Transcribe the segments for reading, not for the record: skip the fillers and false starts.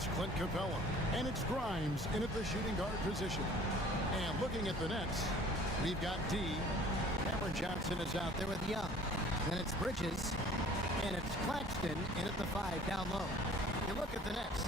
It's Clint Capella, and it's Grimes in at the shooting guard position. And looking at the nets, we've got D. Cameron Johnson is out there with Young. Then it's Bridges, and it's Claxton in at the 5 down low. You look at the Nets.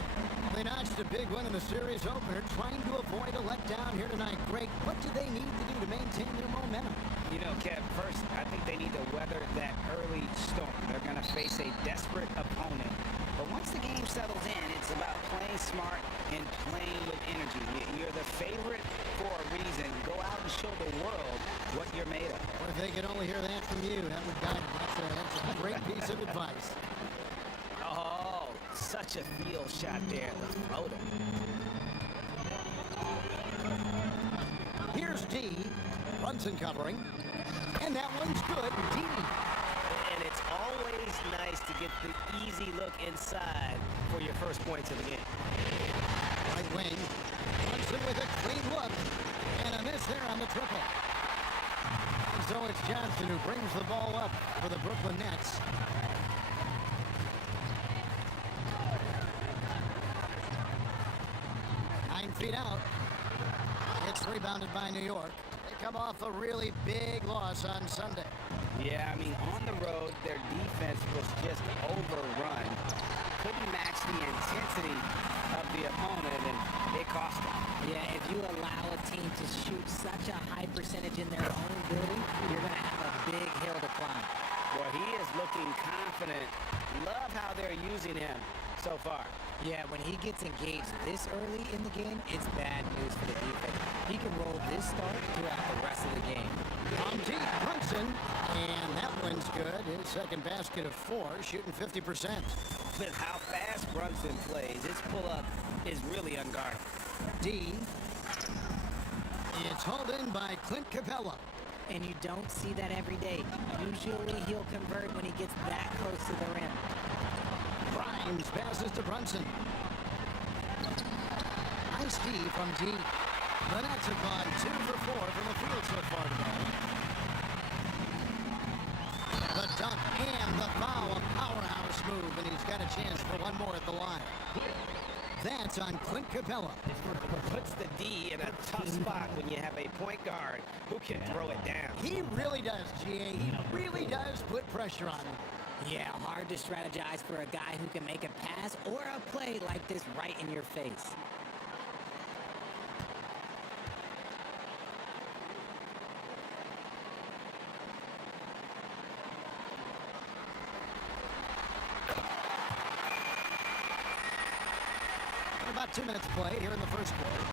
They notched a big win in the series opener, trying to avoid a letdown here tonight. Greg, what do they need to do to maintain their momentum? You know, Kev, first, I think they need to weather that early storm. They're going to face a desperate opponent. But once the game settles in, it's about playing smart and playing with energy. You're the favorite for a reason. Go out and show the world what you're made of. Well, if they could only hear that from you, that would guide them. That's a great piece of advice. Oh, such a field shot there, the floater. Here's D. Brunson covering. And that one's good. D. And it's always nice to get the easy look inside for your first points of the game. Right wing. Brunson with a clean look. And a miss there on the triple. And so it's Johnson who brings the ball up for the Brooklyn Nets. Feet out. It's rebounded by New York. They come off a really big loss on Sunday. Yeah, I mean, on the road, their defense was just overrun. Couldn't match the intensity of the opponent, and it cost them. Yeah, if you allow a team to shoot such a high percentage in their own building, you're going to have a big hill to climb. Well, he is looking confident. Love how they're using him so far. Yeah, when he gets engaged this early in the game, it's bad news for the defense. He can roll this start throughout the rest of the game. From deep, Brunson, and that one's good. His second basket of 4, shooting 50%. With how fast Brunson plays, his pull-up is really unguardable. D. It's hauled in by Clint Capella. And you don't see that every day. Usually he'll convert when he gets that close to the rim. Grimes passes to Brunson. Nice D from D. The Nets have gone 2 for 4 from the field so far today. The dunk and the foul, a powerhouse move, and he's got a chance for one more at the line. That's on Clint Capella. Puts the D in a tough spot when you have a point guard who can throw it down. He really does, GA. He really does put pressure on him. Yeah, hard to strategize for a guy who can make a pass or a play like this right in your face. About 2 minutes played here in the first quarter.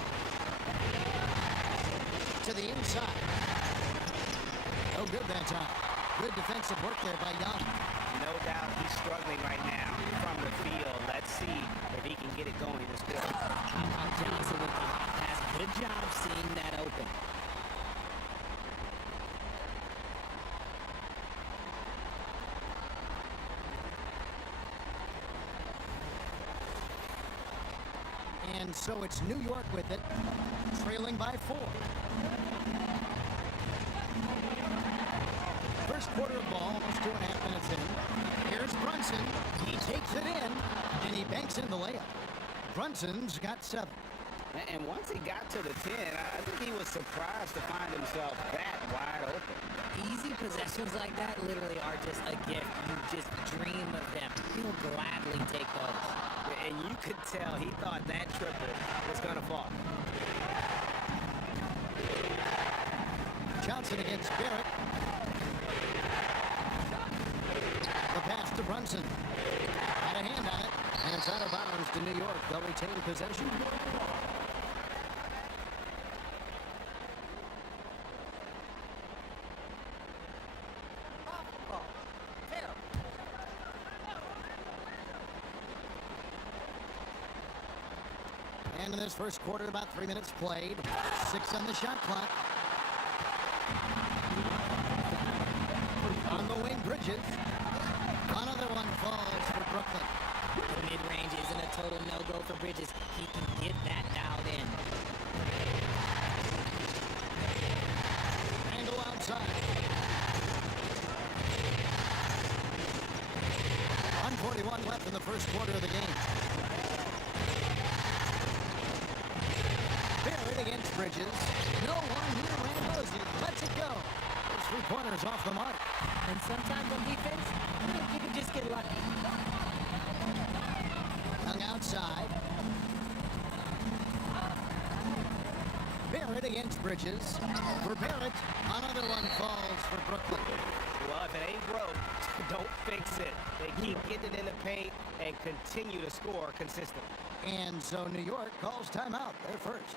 To the inside. No good that time. Good defensive work there by Young. No doubt he's struggling right now from the field. Let's see if he can get it going this quarter. Johnson with the hot pass. Good job seeing that open. And so it's New York with it, trailing by 4. First quarter of ball, almost 2.5 minutes in. Here's Brunson. He takes it in, and he banks in the layup. Brunson's got 7. And once he got to the 10, I think he was surprised to find himself that wide open. Easy possessions like that literally are just a gift. You just dream of them. He'll gladly take those. And you could tell he thought that triple was going to fall. Johnson against Barrett. The pass to Brunson. Had a hand on it, and it's out of bounds to New York. They'll retain possession. And in this first quarter, about 3 minutes played. 6 on the shot clock. On the wing, Bridges. Another one falls for Brooklyn. The mid-range isn't a total no-go for Bridges. He can get that dialed in. Angle outside. 1:41 left in the first quarter of the game. Bridges. No one here, Randall, as he lets it go. His three-pointer's off the mark. And sometimes on defense, you can just get lucky. Young outside. Barrett against Bridges. For Barrett, another one falls for Brooklyn. Well, if it ain't broke, don't fix it. They keep getting it in the paint and continue to score consistently. And so New York calls timeout. They're first.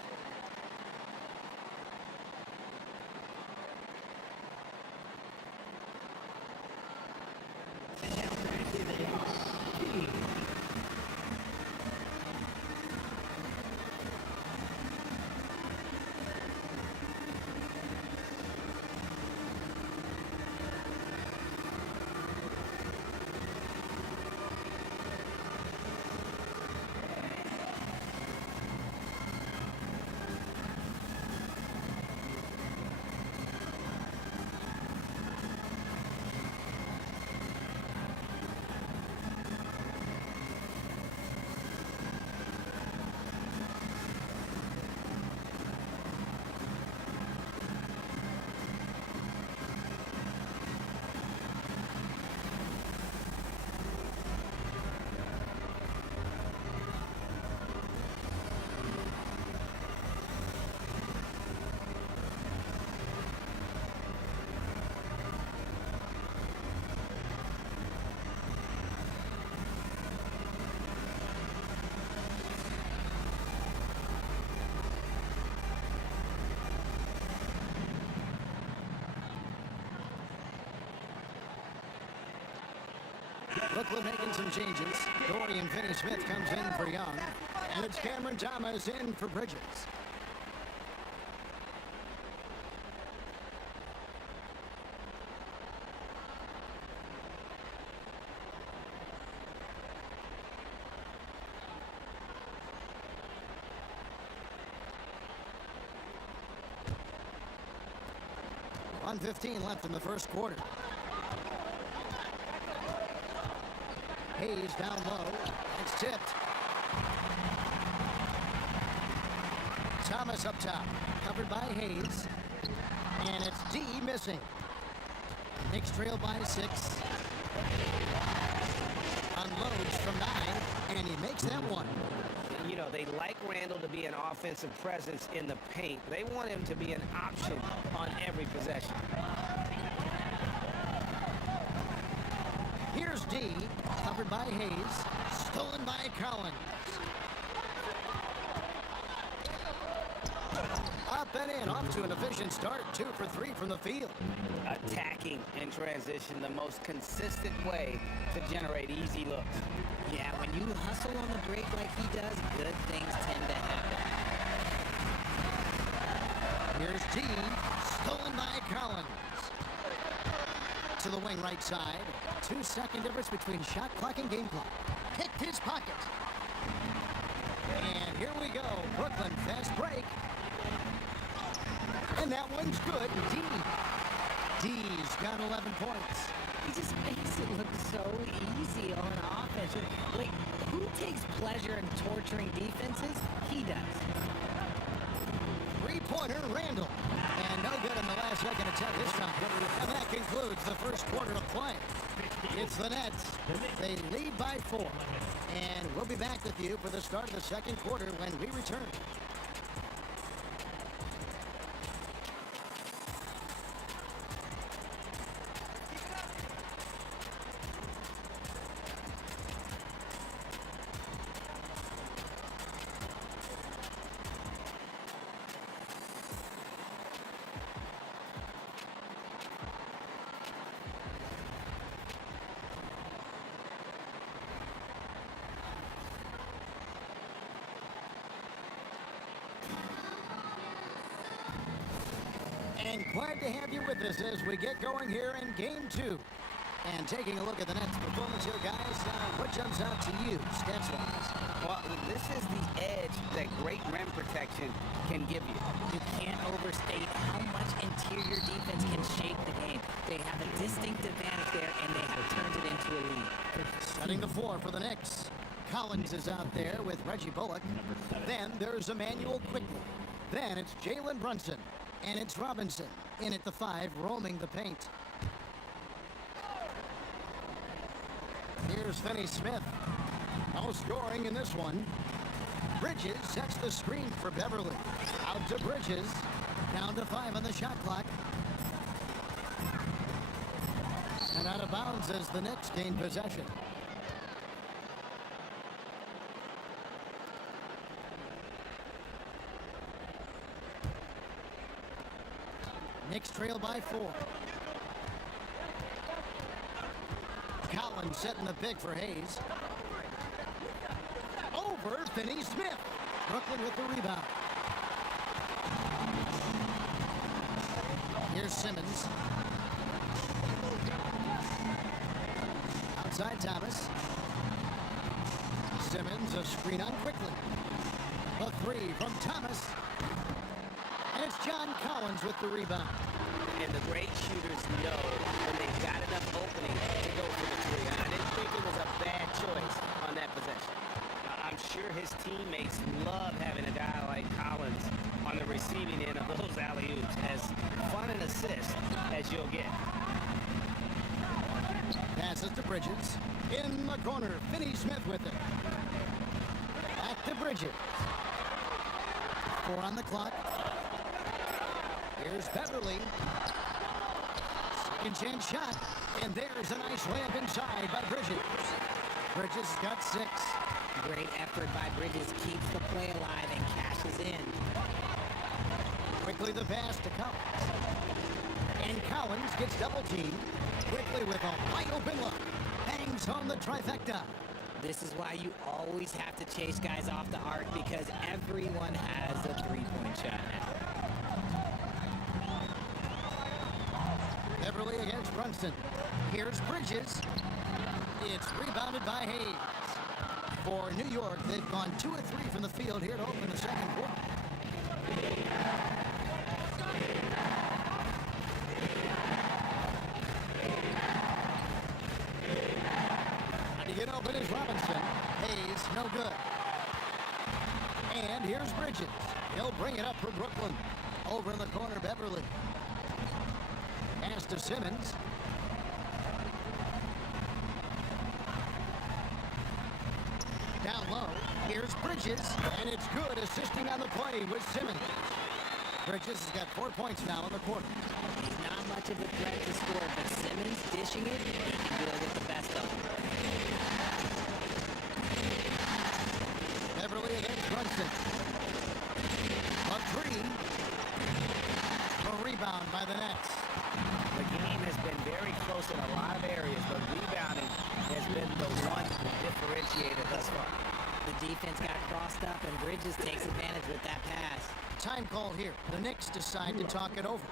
Brooklyn making some changes. Dorian Finney-Smith comes in for Young. And it's Cameron Thomas in for Bridges. .1:15 left in the first quarter. Hayes down low. It's tipped. Thomas up top. Covered by Hayes. And it's D missing. Knicks trail by 6. Unloads from 9. And he makes that one. You know, they like Randall to be an offensive presence in the paint. They want him to be an option on every possession. Here's D, covered by Hayes, stolen by Collins. Up and in, off to an efficient start, 2 for 3 from the field. Attacking in transition, the most consistent way to generate easy looks. Yeah, when you hustle on the break like he does, good things tend to happen. Here's D, stolen by Collins. To the wing right side. 2-second difference between shot clock and game clock. Picked his pocket. And here we go. Brooklyn fast break. And that one's good. D's got 11 points. He just makes it look so easy on offense. Like, who takes pleasure in torturing defenses? He does. Three-pointer, Randall. And no good in the last second attempt this time. And that concludes the first quarter of play. It's the Nets. They lead by 4. And we'll be back with you for the start of the second quarter when we return. And glad to have you with us as we get going here in Game 2. And taking a look at the Nets' performance here, guys, what jumps out to you, stats-wise? Well, this is the edge that great rim protection can give you. You can't overstate how much interior defense can shape the game. They have a distinct advantage there, and they have turned it into a lead. Setting the floor for the Knicks. Collins is out there with Reggie Bullock. Then there's Emmanuel Quickly. Then it's Jalen Brunson. And it's Robinson in at the 5, roaming the paint. Here's Finney Smith. No scoring in this one. Bridges sets the screen for Beverly. Out to Bridges. Down to 5 on the shot clock. And out of bounds as the Knicks gain possession. Knicks trail by 4. Collins setting the pick for Hayes. Over Finney Smith. Brooklyn with the rebound. Here's Simmons. Outside Thomas. Simmons a screen on quickly. A 3 from Thomas. And it's John Collins with the rebound. And the great shooters know when they've got enough opening to go for the 3. And I didn't think it was a bad choice on that possession. I'm sure his teammates love having a guy like Collins on the receiving end of those alley-oops. As fun an assist as you'll get. Passes to Bridges. In the corner, Finney Smith with it. Back to Bridges. 4 on the clock. Here's Beverly. Second chance shot. And there's a nice layup inside by Bridges. Bridges got 6. Great effort by Bridges. Keeps the play alive and cashes in. Quickly the pass to Collins. And Collins gets double teamed. Quickly with a wide open look. Hangs home the trifecta. This is why you always have to chase guys off the arc, because everyone has a three-point shot now. Beverly against Brunson. Here's Bridges. It's rebounded by Hayes. For New York, they've gone 2 of 3 from the field here to open the second quarter. To get open is Robinson. Hayes, no good. And here's Bridges. He'll bring it up for Brooklyn. Over in the corner, Beverly. Pass to Simmons. Down low. Here's Bridges. And it's good, assisting on the play with Simmons. Bridges has got 4 points now in the quarter. He's not much of a threat to score, but Simmons dishing it, he can do it with the best of them. Beverly against Brunson. A 3. A rebound by the Nets. The game has been very close in a lot of areas, but rebounding has been the one differentiator thus far. The defense got crossed up, and Bridges takes advantage with that pass. Time call here. The Knicks decide to talk it over.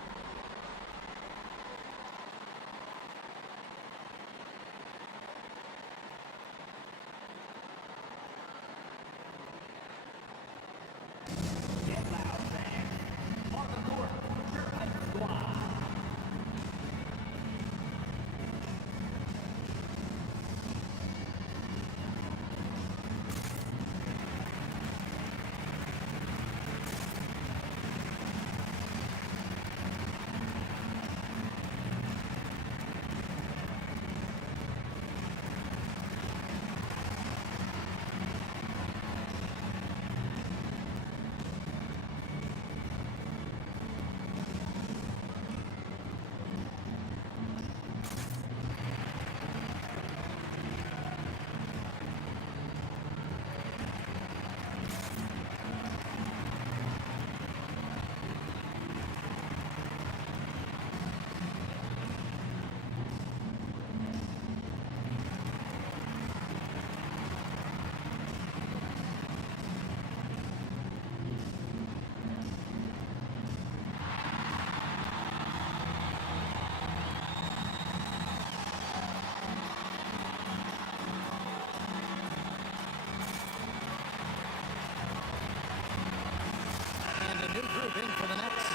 In for the Nets.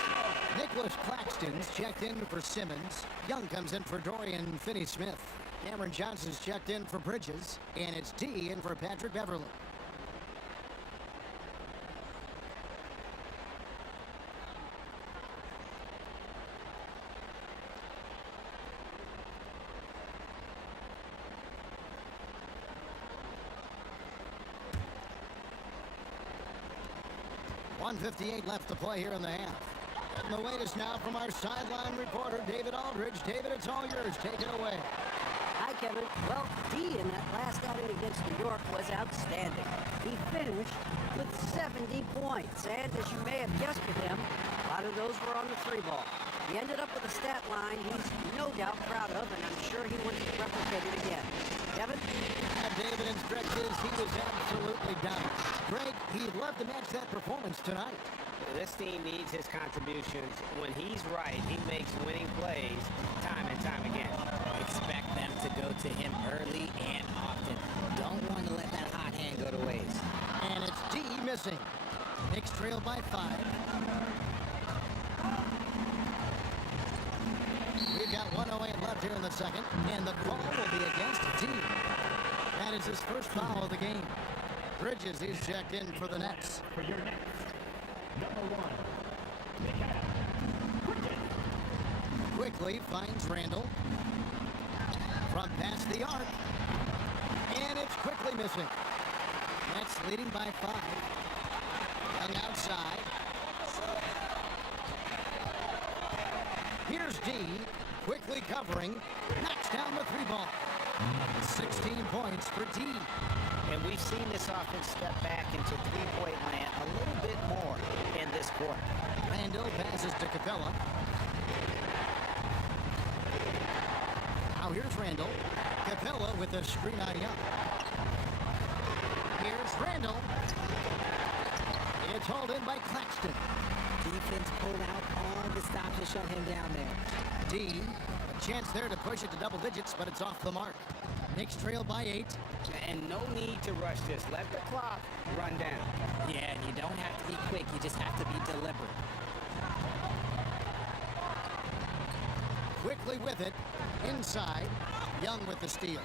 Nicholas Claxton's checked in for Simmons. Young comes in for Dorian Finney-Smith. Cameron Johnson's checked in for Bridges. And it's D in for Patrick Beverly. 1:58 left to play here in the half. And the latest now from our sideline reporter, David Aldridge. David, it's all yours. Take it away. Hi, Kevin. Well, D in that last outing against New York was outstanding. He finished with 70 points, and as you may have guessed with him, a lot of those were on the three ball. He ended up with a stat line he's no doubt proud of, and I'm sure he wants to replicate it again. Kevin? David in stretches, he was absolutely down. Greg, he'd love to match that performance tonight. This team needs his contributions. When he's right, he makes winning plays time and time again. Expect them to go to him early and often. Don't want to let that hot hand go to waste. And it's D missing. Knicks trail by 5. We've got 1:08 left here in the second, and the call will be against D. That is his first foul of the game. Bridges is checked in for the Nets. For your Nets, number 1, Quickly finds Randall. From past the arc. And it's quickly missing. Nets leading by 5. Young outside. Here's D. Quickly covering. Knocks down the three ball. 16 points for D. And we've seen this offense step back into three-point land a little bit more in this quarter. Randall passes to Capella. Now here's Randall. Capella with a screen on Young. Here's Randall. It's hauled in by Claxton. Defense pulled out all the stops to shut him down there. D, a chance there to push it to double digits, but it's off the mark. Knicks trail by 8. And no need to rush this. Let the clock run down. Yeah, and you don't have to be quick. You just have to be deliberate. Quickly with it. Inside. Young with the steal.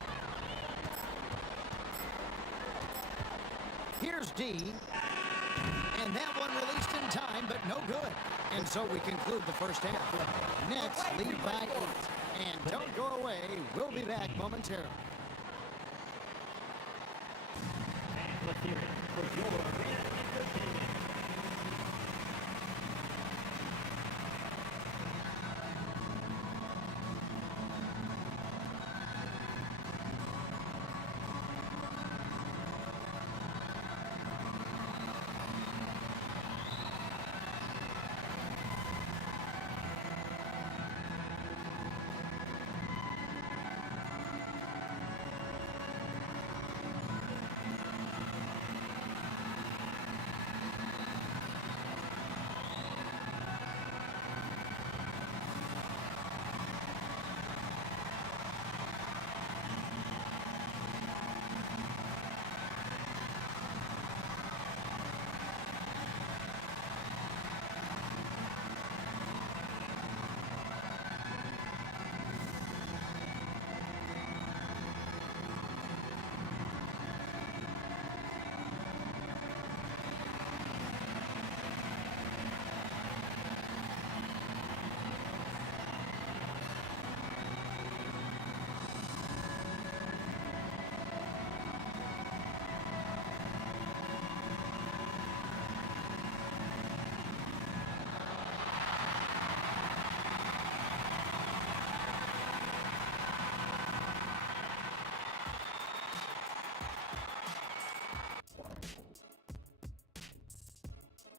Here's D. And that one released in time, but no good. And so we conclude the first half. Nets lead by 8. And don't go away. We'll be back momentarily. and let's hear it for your Arena Entertainment.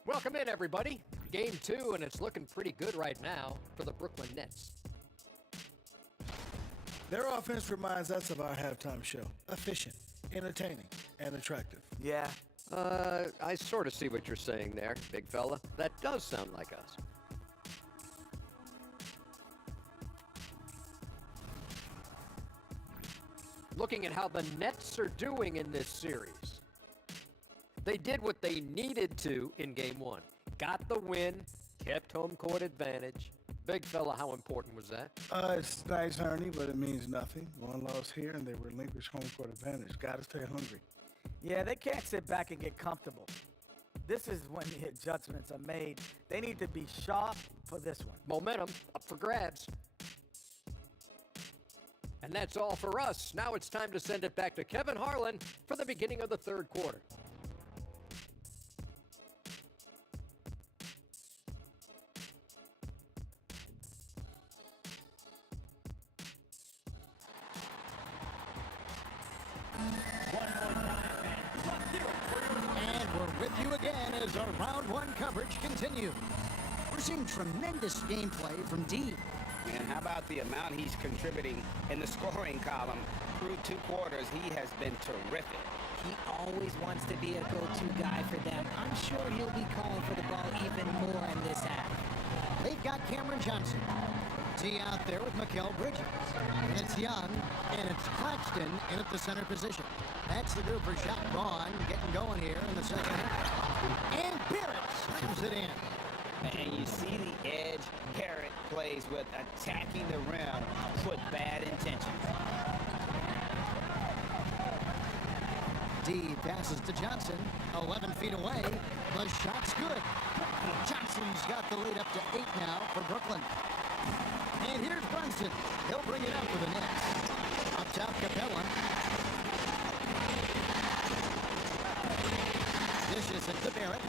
Welcome in, everybody. Game 2, and it's looking pretty good right now for the Brooklyn Nets. Their offense reminds us of our halftime show. Efficient, entertaining, and attractive. Yeah. I sort of see what you're saying there, big fella. That does sound like us. Looking at how the Nets are doing in this series. They did what they needed to in Game 1. Got the win, kept home court advantage. Big fella, how important was that? It's nice, Ernie, but it means nothing. One loss here, and they relinquish home court advantage. Got to stay hungry. Yeah, they can't sit back and get comfortable. This is when the adjustments are made. They need to be sharp for this one. Momentum up for grabs. And that's all for us. Now it's time to send it back to Kevin Harlan for the beginning of the third quarter. And we're with you again as our round one coverage continues. We're seeing tremendous gameplay from D. And how about the amount he's contributing in the scoring column? Through 2 quarters, he has been terrific. He always wants to be a go-to guy for them. I'm sure he'll be calling for the ball even more in this half. They've got Cameron Johnson. D out there with Mikal Bridges. And it's Young, and it's Claxton in at the center position. That's the group for Shot Braun getting going here in the second half. And Barrett slams it in. And you see the edge Garrett plays with, attacking the rim with bad intentions. D passes to Johnson, 11 feet away. The shot's good. Johnson's got the lead up to 8 now for Brooklyn. And here's Brunson. He'll bring it up with the Knicks. Up top, Capella. Dishes it to Barrett.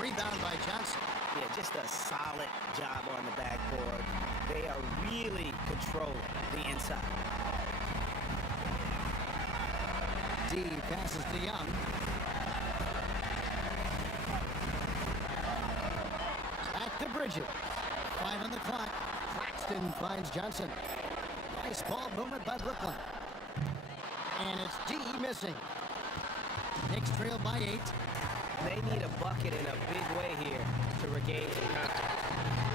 Rebound by Johnson. Yeah, just a solid job on the backboard. They are really controlling the inside. D passes to Young. Back to Bridges. 5 on the clock. Claxton finds Johnson. Nice ball movement by Brooklyn. And it's D missing. Knicks trail by 8. They need a bucket in a big way here to regain some confidence.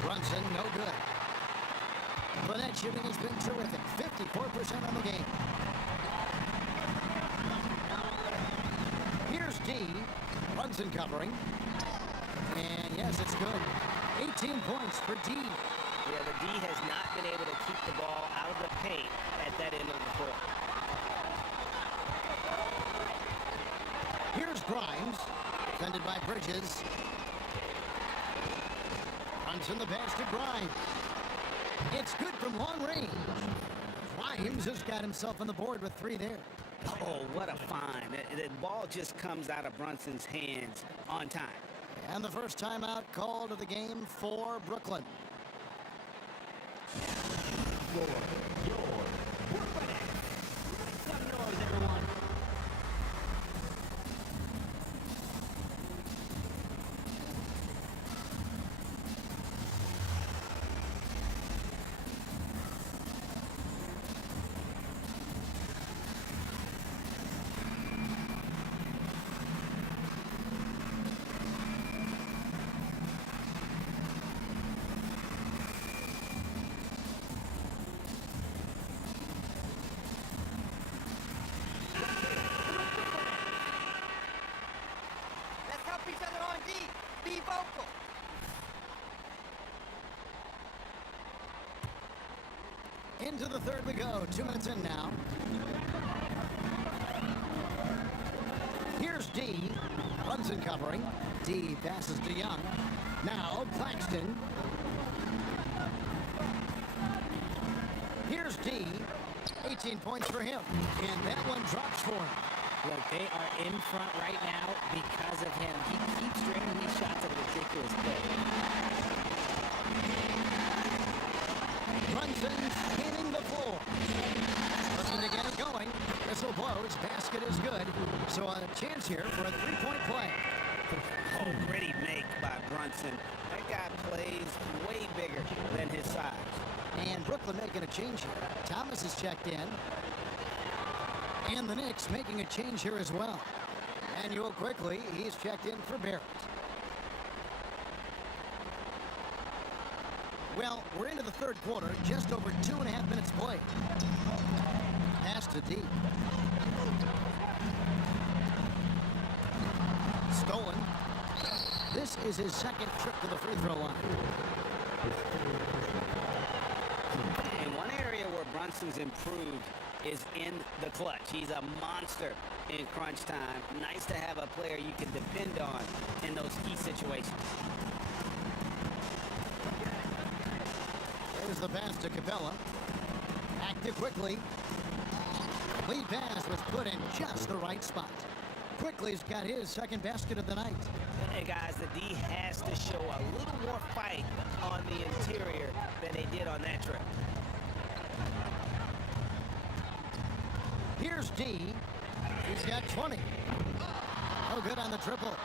Brunson, no good. But that shooting has been terrific. 54% on the game. Here's D. Brunson covering. And yes, it's good. 18 points for D. Yeah, the D has not been able to keep the ball out of the paint at that end of the court. Here's Grimes. Defended by Bridges. Brunson the pass to Grimes. It's good from long range. Grimes has got himself on the board with 3 there. Oh, what a find. The ball just comes out of Brunson's hands on time. And the first timeout called of the game for Brooklyn. Let's help each other on D. Be vocal. Into the third we go. 2 minutes in now. Here's D. Brunson covering. D passes to Young. Now Claxton. Here's D. 18 points for him. And that one drops for him. Look, they are in front right now because of him. He keeps draining these shots at a ridiculous clip. Brunson scanning the floor. Looking to get it going. Whistle blows. Basket is good. So a chance here for a 3-point play. Oh, pretty make by Brunson. That guy plays way bigger than his size. And Brooklyn making a change here. Thomas is checked in. And the Knicks making a change here as well. Manuel quickly, he's checked in for Barrett. Well, we're into the third quarter, just over 2.5 minutes played. Pass to D. Stolen. This is his second trip to the free throw line. In one area where Brunson's improved is in the clutch. He's a monster in crunch time. Nice to have a player you can depend on in those key situations. There's the pass to Capella. Active quickly. Lead pass was put in just the right spot. Quickly's got his second basket of the night. Hey guys, the D has to show a little more fight on the interior than they did on that trip. Here's D. He's got 20. Oh, good on the triple.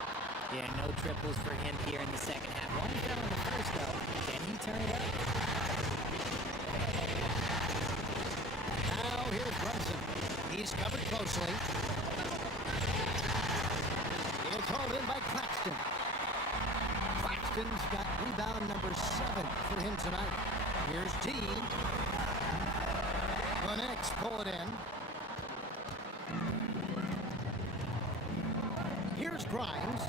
Yeah, no triples for him here in the second half. One fell in the first, though. Can he turn it up? Now here's Brunson. He's covered closely. It's hauled in by Claxton. Claxton's got rebound number 7 for him tonight. Here's D. The Knicks pull it in. Here's Grimes.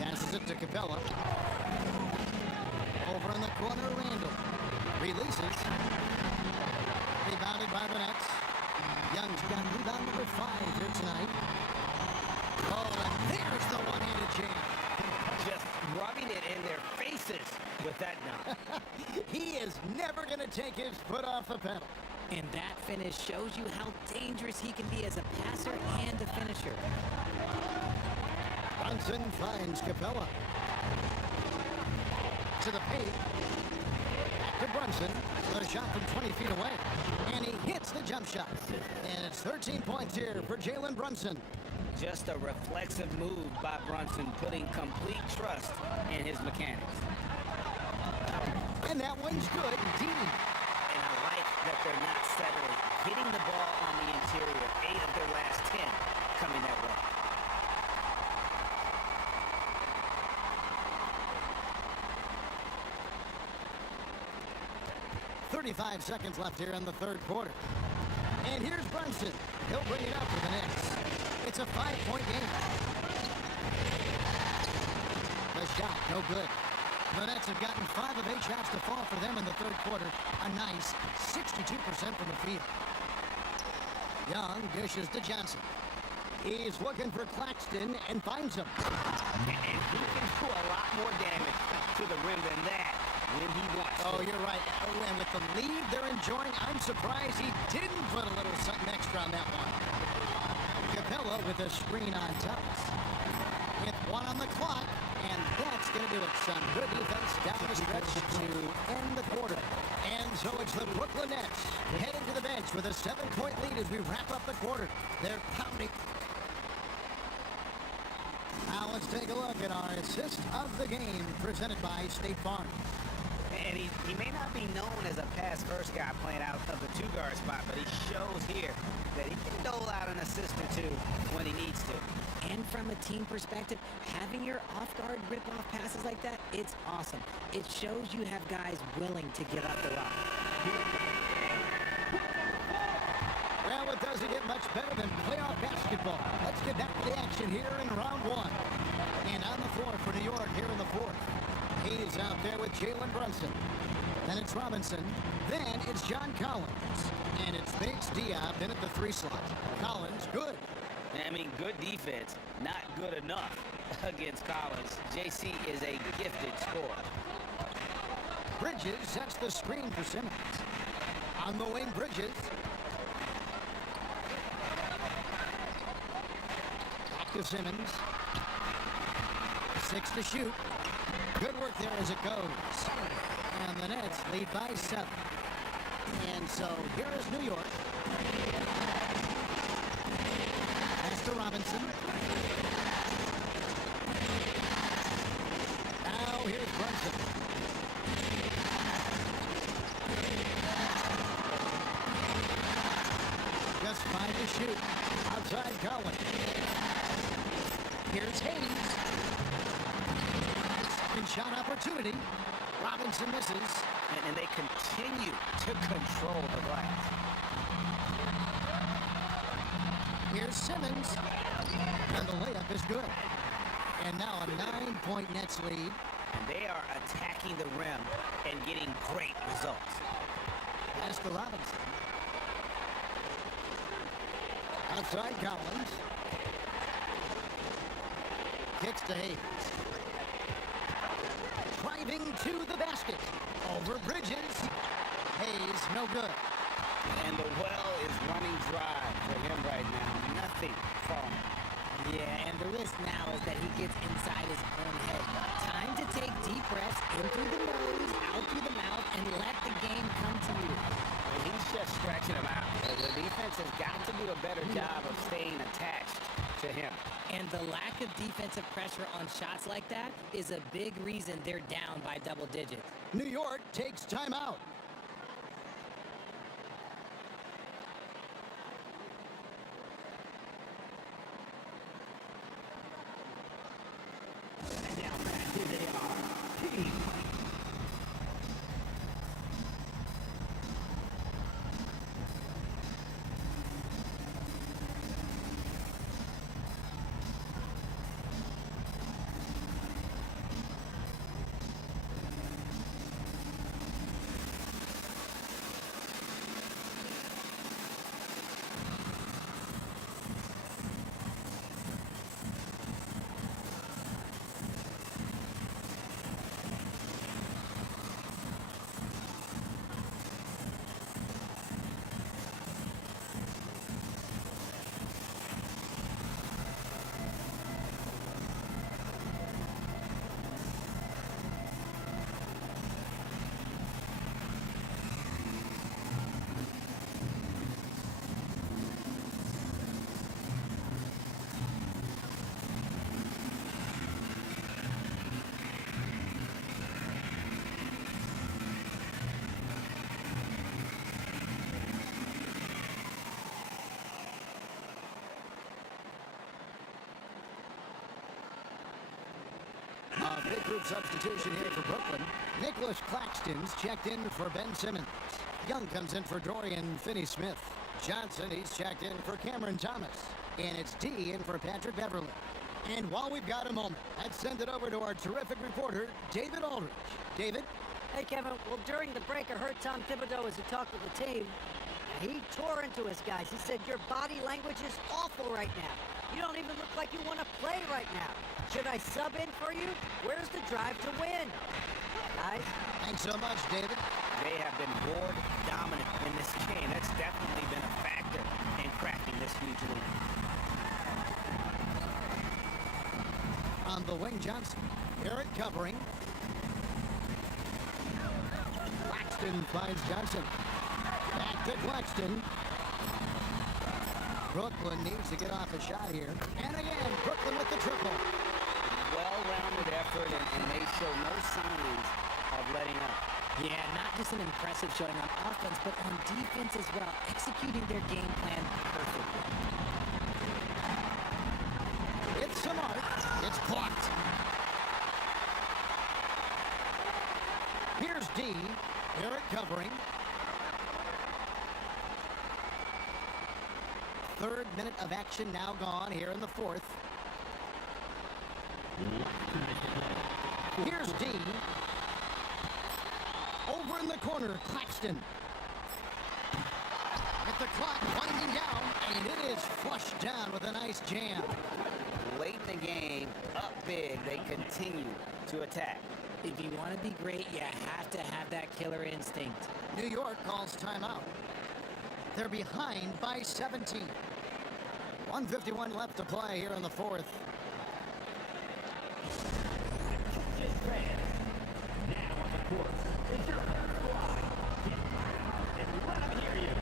Passes it to Capella. Over in the corner, Randall. Releases. Rebounded by the Nets. Young's got rebound number 5 here tonight. Oh, and there's the one-handed jam. Just rubbing it in their faces with that dunk. He is never going to take his foot off the pedal. And that finish shows you how dangerous he can be as a passer and a finisher. Brunson finds Capella. To the paint. Back to Brunson. With a shot from 20 feet away. And he hits the jump shot. And it's 13 points here for Jalen Brunson. Just a reflexive move by Brunson, putting complete trust in his mechanics. And that one's good. D. And I like that they're not settling. Hitting the ball on the interior, 8 of their last 10 coming that way. .35 seconds left here in the third quarter. And here's Brunson. He'll bring it up for the Knicks. It's a 5-point game. The shot, no good. The Nets have gotten 5 of 8 shots to fall for them in the third quarter. A nice 62% from the field. Young dishes to Johnson. He's looking for Claxton and finds him. And he can do a lot more damage to the rim than that when he wants to. Oh, you're right. And with the lead they're enjoying, I'm surprised he didn't put a little something extra on that one. Capella with a screen on Thomas. With 1 on the clock, and that's going to do it, son. Good defense down the stretch to end the quarter. And so it's the Brooklyn Nets heading to the bench with a 7-point lead as we wrap up the quarter. They're pounding. Now let's take a look at our assist of the game presented by State Farm. And he may not be known as a pass-first guy playing out of the 2-guard spot, but he shows here that he can dole out an assist or 2 when he needs to. And from a team perspective, having your off-guard rip-off passes like that, it's awesome. It shows you have guys willing to give up the rock. Well, it doesn't get much better than playoff basketball. Let's get back to the action here in round 1. And on the floor for New York here in the 4th. He's out there with Jalen Brunson. Then it's Robinson. Then it's John Collins. And it's Bates Diop in at the 3 slot. Collins, good. I mean, good defense, not good enough against Collins. JC is a gifted scorer. Bridges sets the screen for Simmons. On the wing, Bridges. Back to Simmons. 6 to shoot. Good work there as it goes. And the Nets lead by 7. And so here is New York. Pass to Robinson. Now here's Brunson. Just 5 to shoot. Outside Collins. Here's Hayes. Second shot opportunity. Robinson misses. And they continue to control the glass. Here's Simmons. And the layup is good. And now a 9-point Nets lead. And they are attacking the rim and getting great results. Pass to Robinson. Outside Collins. Kicks to Hayes. Driving to the basket. Over Bridges. Hayes, no good. And the well is running dry for him right now. Nothing falling. Yeah, and the risk now is that he gets inside his own head. Time to take deep breaths in through the nose, out through the mouth, and let the game come to you. And he's just stretching him out. defense has got to do a better job of staying attached to him. And the lack of defensive pressure on shots like that is a big reason they're down by double digits. New York takes timeout. And now back to they are. Team. A big group substitution here for Brooklyn. Nicholas Claxton's checked in for Ben Simmons. Young comes in for Dorian Finney-Smith. Johnson, he's checked in for Cameron Thomas. And it's D in for Patrick Beverly. And while we've got a moment, let's send it over to our terrific reporter, David Aldridge. David? Hey, Kevin. Well, during the break, I heard Tom Thibodeau as he talked with the team. He tore into his guys. He said, your body language is awful right now. You don't even look like you want to play right now. Should I sub in for you? Where's the drive to win? Guys? Thanks so much, David. They have been board dominant in this game. That's definitely been a factor in cracking this huge lead. On the wing, Johnson. Garrett covering. Claxton finds Johnson. Back to Claxton. Brooklyn needs to get off a shot here. And again, Brooklyn with the triple. Well-rounded effort, and they show no signs of letting up. Yeah, not just an impressive showing on offense, but on defense as well, executing their game plan perfectly. It's Smart. It's blocked. Here's D. Garrett covering. Third minute of action now gone here in the fourth. Here's D. Over in the corner, Claxton. With the clock winding down, and it is flushed down with a nice jam. Late in the game, up big, they continue to attack. If you want to be great, you have to have that killer instinct. New York calls timeout. They're behind by 17. 1:51 left to play here in the fourth. Just fans. Now on the court. It's your third squad. Get loud and let them hear you.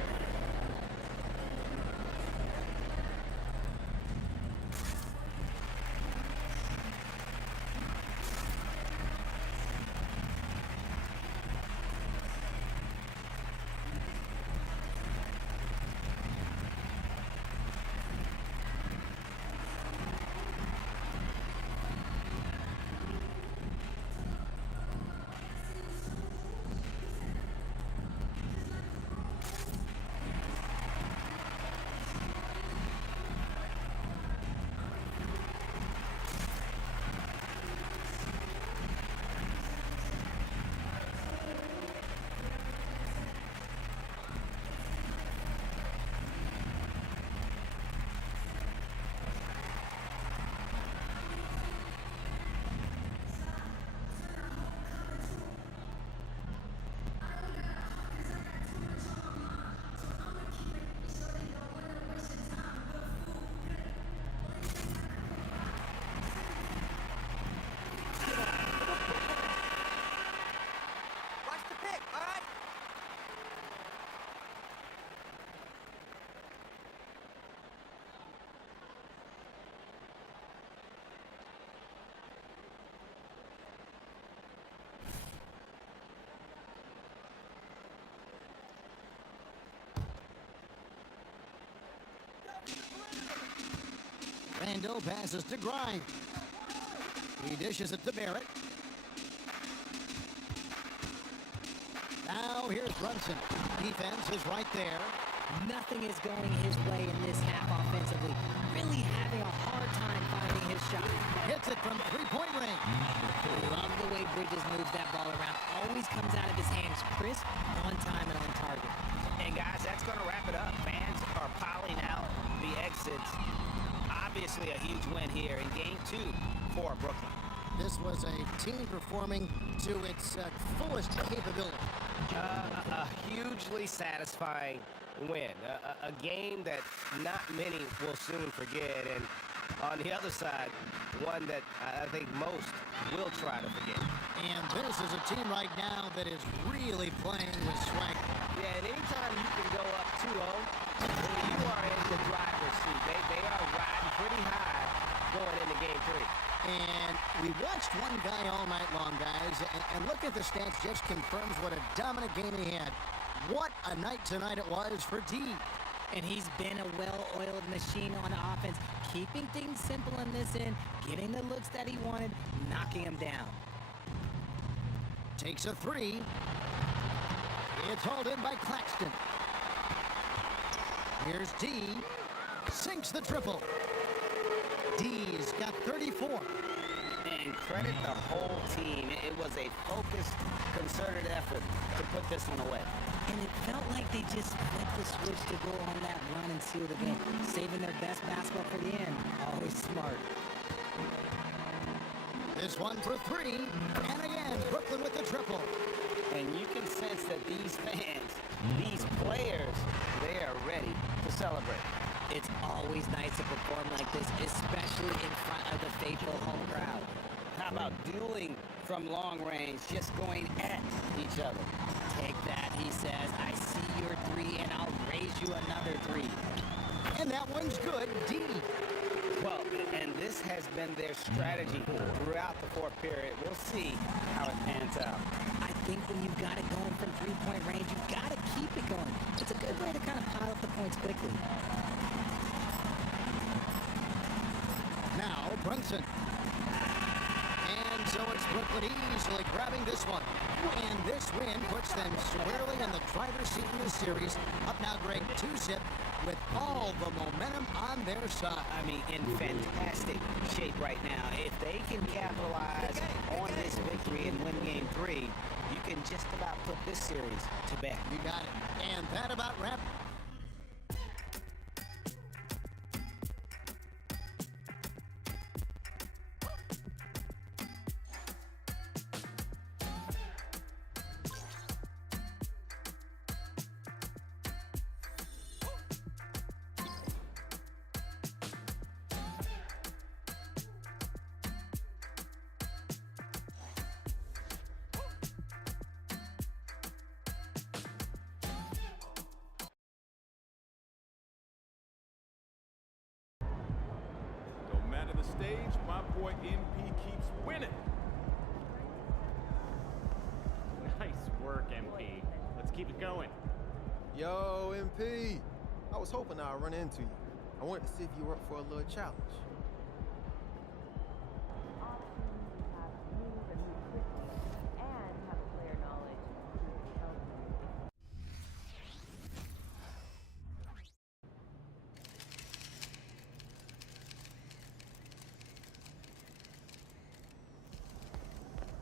Orlando passes to Grimes. He dishes it to Barrett. Now here's Brunson. Defense is right there. Nothing is going his way in this half offensively. Really having a hard time finding his shot. Hits it from three-point range. Love the way Bridges moves that ball around. Always comes out of his hands crisp, on time, and on target. And guys, that's going to wrap it up. Fans are piling out the exits. Obviously a huge win here in Game 2 for Brooklyn. This was a team performing to its fullest capability. A hugely satisfying win. A game that not many will soon forget. And on the other side, one that I think most will try to forget. And this is a team right now that is really playing with swagger. Yeah, and anytime you can go up 2-0, you are in the driver's seat. They are riding pretty high going into Game 3. And we watched one guy all night long, guys, and look at the stats, just confirms what a dominant game he had. What a night tonight it was for D. And he's been a well-oiled machine on offense, keeping things simple in this end, getting the looks that he wanted, knocking him down. Takes a three. It's hauled in by Claxton. Here's D. Sinks the triple. D's got 34. And credit the whole team. It was a focused, concerted effort to put this one away. And it felt like they just flipped the switch to go on that run and seal the game, saving their best basketball for the end. Always smart. This one for three. And again, Brooklyn with the triple. And you can sense that these fans, these players, they are ready to celebrate. It's always nice to perform like this, especially in front of the faithful home crowd. How about dueling from long range, just going at each other? Take that, he says. I see your three, and I'll raise you another three. And that one's good. D. Well, and this has been their strategy throughout the fourth period. We'll see how it pans out. I think when you've got it going from three-point range, you've got to keep it going. It's a good way to kind of pile up the points quickly. Now Brunson. And so it's Brooklyn easily grabbing this one. And this win puts them squarely in the driver's seat in the series. Up now, Greg, 2-0 with all the momentum on their side. I mean, in fantastic shape right now. If they can capitalize on this victory and win Game 3, you can just about put this series to bed. You got it. And that about wraps. The stage, my boy MP keeps winning. Nice work, MP. Let's keep it going. Yo, MP. I was hoping I'd run into you. I wanted to see if you were up for a little challenge.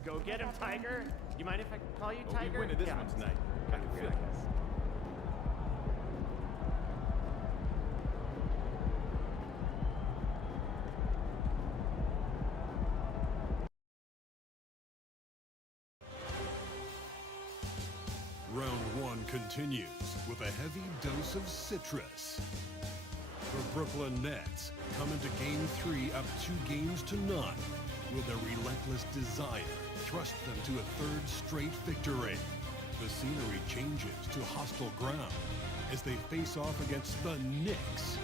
Go get him, Tiger. You mind if I call you Tiger? We'll be winning this one tonight. I can feel it. Round one continues with a heavy dose of citrus. The Brooklyn Nets come into Game 3 up 2-0. Will their relentless desire thrust them to a third straight victory? The scenery changes to hostile ground as they face off against the Knicks.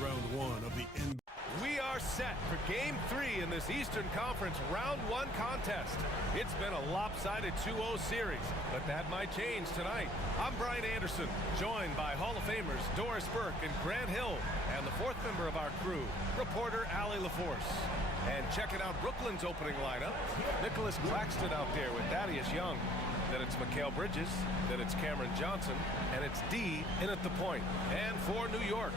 Round one of the NBA. We are are set for Game 3 in this Eastern Conference Round 1 contest. It's been a lopsided 2-0 series, but that might change tonight. I'm Brian Anderson, joined by Hall of Famers Doris Burke and Grant Hill, and the fourth member of our crew, reporter Allie LaForce. And checking out Brooklyn's opening lineup, Nicholas Claxton out there with Thaddeus Young. Then it's Mikal Bridges, then it's Cameron Johnson, and it's D in at the point. And for New York,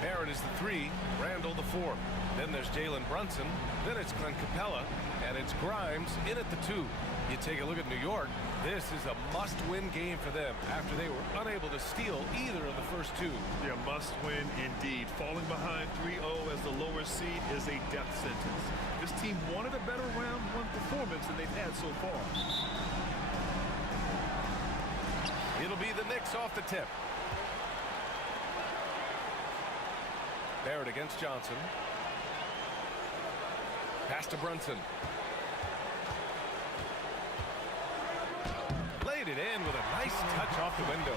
Barrett is the 3, Randall the 4. Then there's Jalen Brunson, then it's Clint Capella, and it's Grimes in at the 2. You take a look at New York, this is a must-win game for them after they were unable to steal either of the first 2. Yeah, must-win indeed. Falling behind 3-0 as the lower seed is a death sentence. This team wanted a better round 1 performance than they've had so far. It'll be the Knicks off the tip. Barrett against Johnson. Pass to Brunson. Laid it in with a nice touch off the window.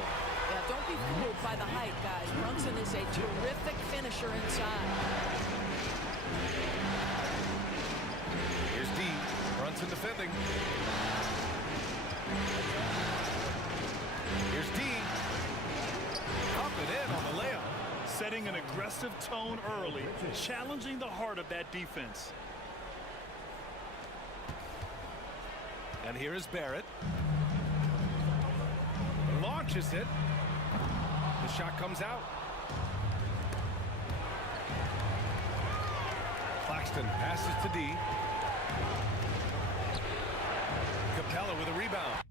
Yeah, don't be fooled by the height, guys. Brunson is a terrific finisher inside. Here's D. Brunson defending. Here's D. Up and in on the layup. Setting an aggressive tone early, challenging the heart of that defense. And here is Barrett. Launches it. The shot comes out. Claxton passes to D. Capella with a rebound.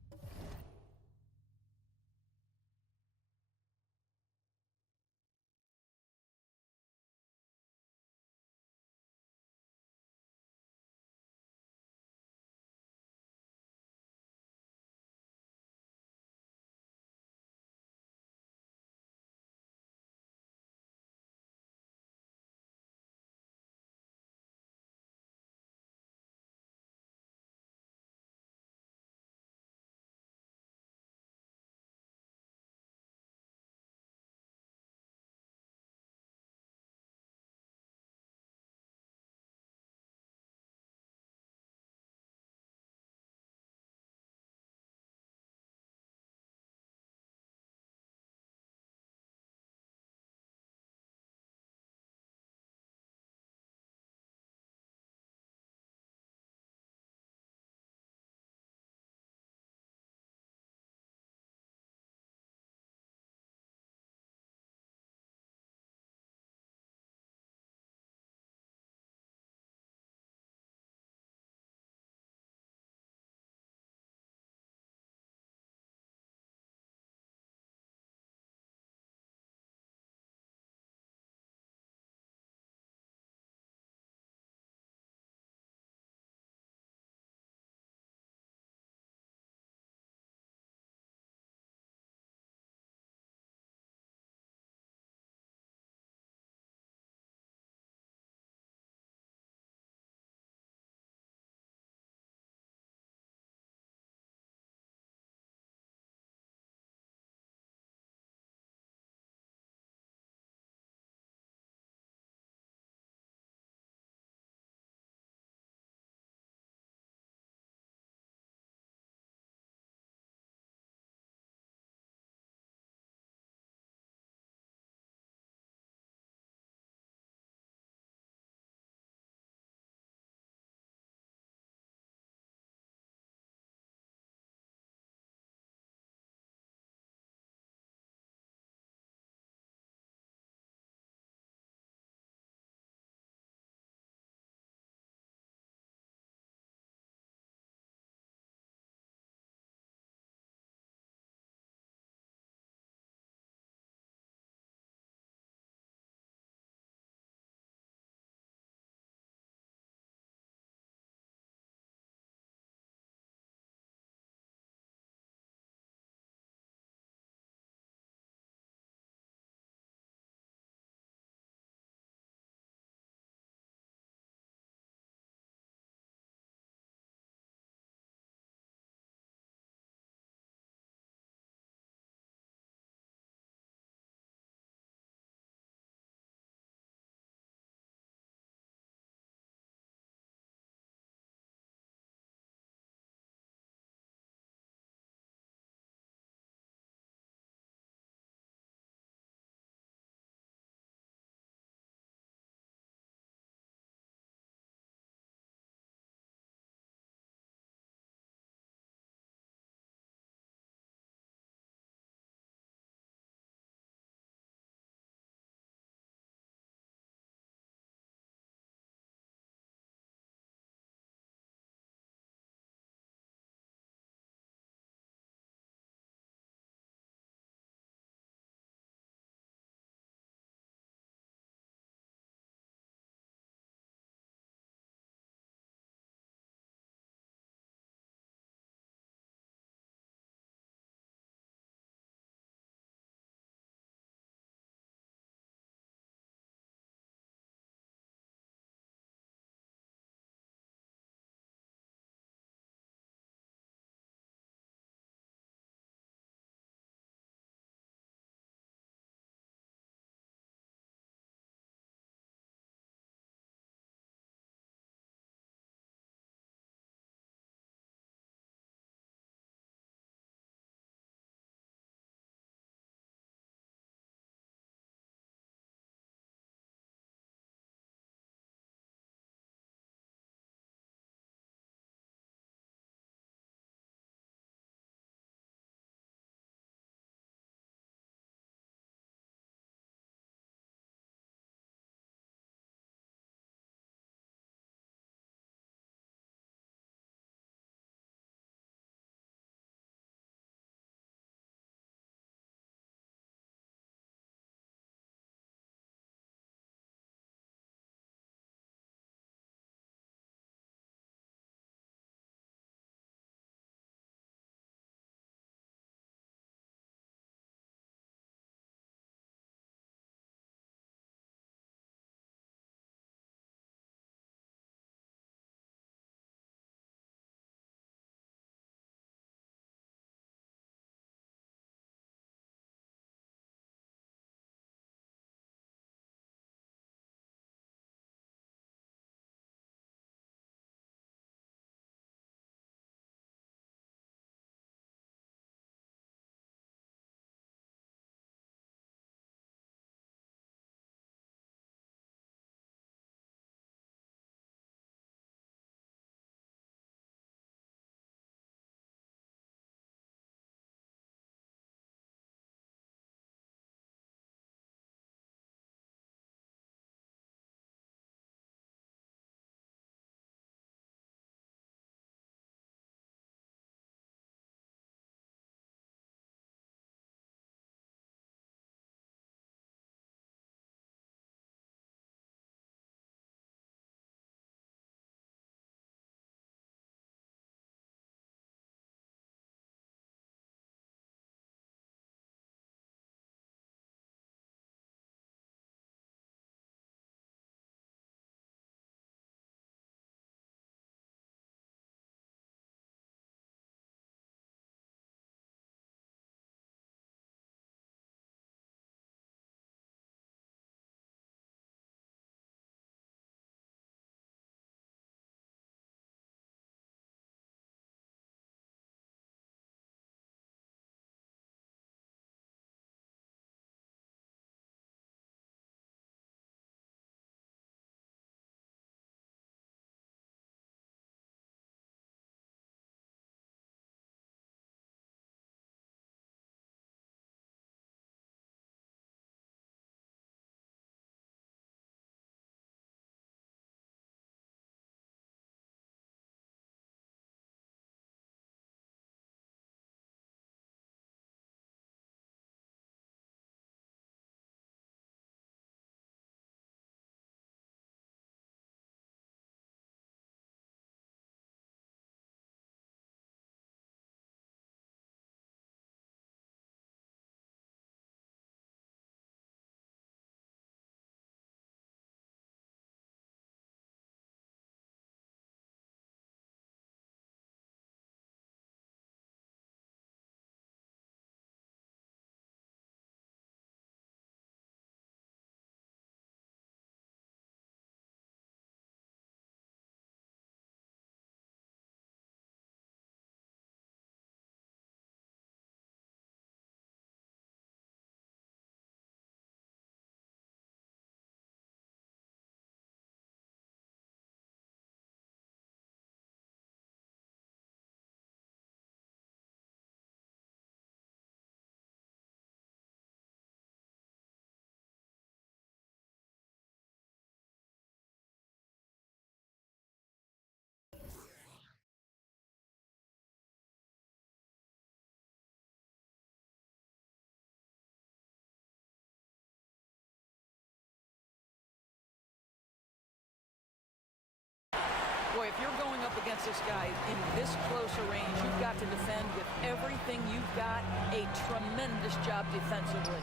if you're going up against this guy in this close a range, you've got to defend with everything you've got. A tremendous job defensively.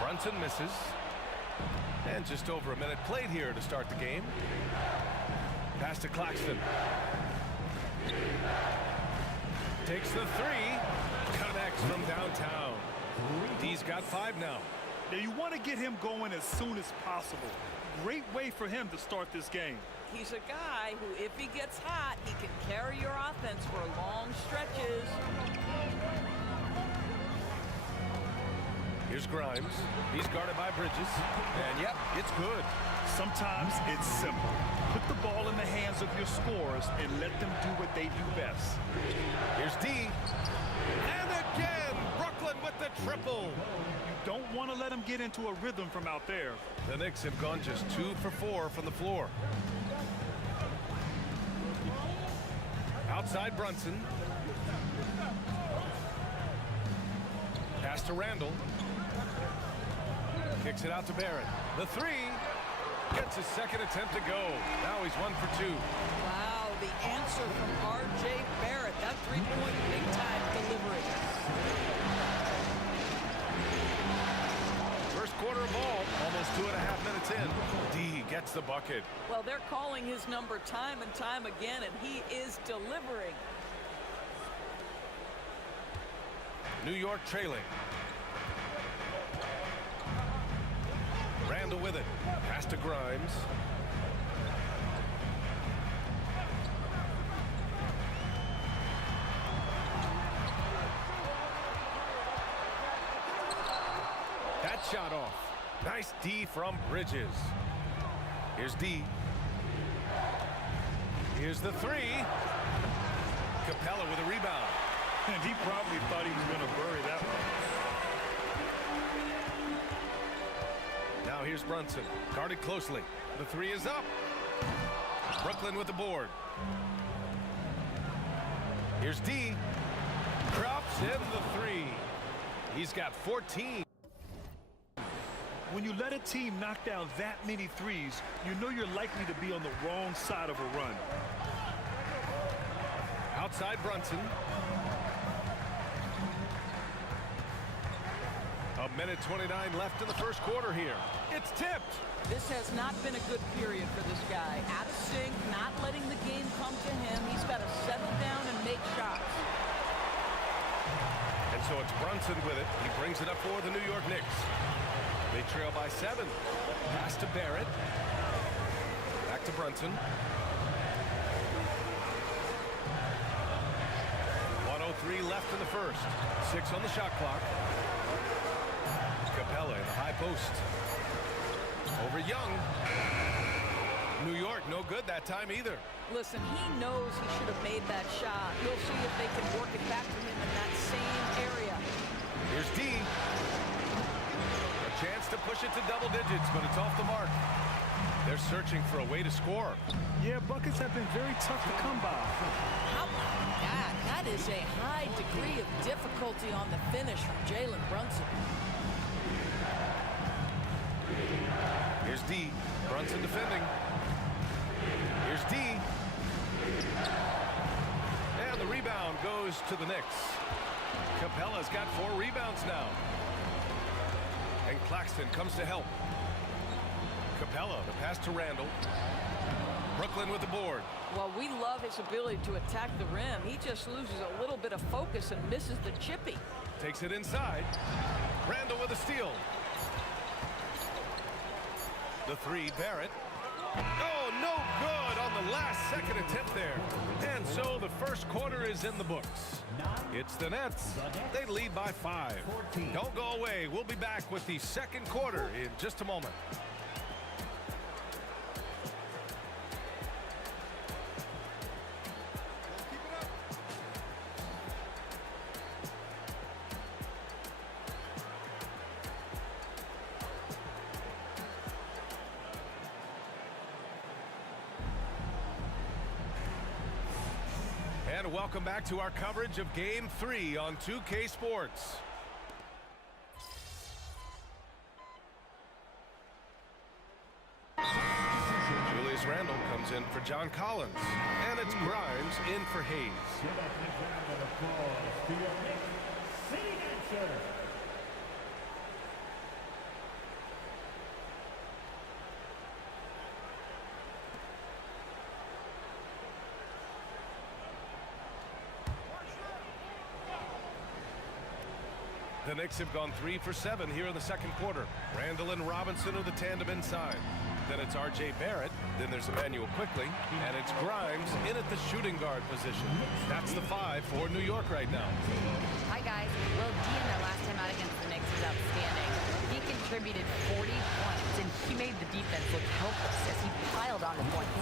Brunson misses. And just over a minute played here to start the game. Pass to Claxton. Takes the three. Connects from downtown. D's got 5 now. Now you want to get him going as soon as possible. Great way for him to start this game. He's a guy who, if he gets hot, he can carry your offense for long stretches. Here's Grimes. He's guarded by Bridges. And yep, it's good. Sometimes it's simple. Put the ball in the hands of your scorers and let them do what they do best. Here's D. And again, Brooklyn with the triple. You don't want to let them get into a rhythm from out there. The Knicks have gone just 2 for 4 from the floor. Outside Brunson. Pass to Randall. Kicks it out to Barrett. The three. Gets his second attempt to go. Now he's 1 for 2. Wow, the answer from R.J. Barrett. That three-point big-time delivery. First quarter ball, almost 2.5 minutes in. D gets the bucket. Well, they're calling his number time and time again, and he is delivering. New York trailing. Randall with it. Pass to Grimes. That shot off. Nice D from Bridges. Here's D. Here's the three. Capella with a rebound. And he probably thought he was going to bury that one. Now here's Brunson, guarded closely. The three is up. Brooklyn with the board. Here's D. Drops in the three. He's got 14. When you let a team knock down that many threes, you know you're likely to be on the wrong side of a run. Outside Brunson. A minute 29 left in the first quarter here. It's tipped. This has not been a good period for this guy. Out of sync, not letting the game come to him. He's got to settle down and make shots. And so it's Brunson with it. He brings it up for the New York Knicks. They trail by 7. Pass to Barrett. Back to Brunson. 1:03 left in the first. 6 on the shot clock. Capella in the high post. Over Young. New York, no good that time either. Listen, he knows he should have made that shot. We'll see if they can work it back to him in that same area. Here's D. A chance to push it to double digits, but it's off the mark. They're searching for a way to score. Yeah, buckets have been very tough to come by. How about that? That is a high degree of difficulty on the finish from Jalen Brunson. Here's D. Brunson defending. Here's D. And the rebound goes to the Knicks. Capella's got 4 rebounds now. And Claxton comes to help. Capella, the pass to Randall. Brooklyn with the board. Well, we love his ability to attack the rim. He just loses a little bit of focus and misses the chippy. Takes it inside. Randall with a steal. The three, Barrett. Oh, no good on the last second attempt there. And so the first quarter is in the books. It's the Nets. They lead by 5. Don't go away. We'll be back with the second quarter in just a moment. And welcome back to our coverage of Game 3 on 2K Sports. Julius Randle comes comes in for John Collins. And it's Grimes in for Hayes. Give a big round of applause to your Knicks city dancer. The Knicks have gone 3 for 7 here in the second quarter. Randall and Robinson are the tandem inside. Then it's R.J. Barrett. Then there's Emmanuel Quickly. And it's Grimes in at the shooting guard position. That's the 5 for New York right now. Hi, guys. Well, D in their last time out against the Knicks was outstanding. He contributed 40 points, and he made the defense look helpless as he piled on the points.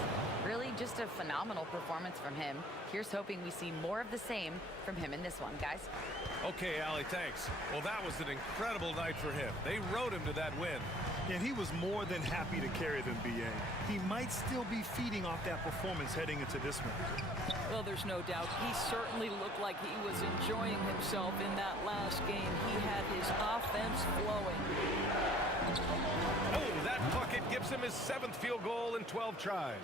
Really just a phenomenal performance from him. Here's hoping we see more of the same from him in this one, guys. Okay, Allie, thanks. Well, that was an incredible night for him. They rode him to that win. And he was more than happy to carry them, B.A. He might still be feeding off that performance heading into this one. Well, there's no doubt. He certainly looked like he was enjoying himself in that last game. He had his offense flowing. Oh, that bucket gives him his 7th field goal in 12 tries.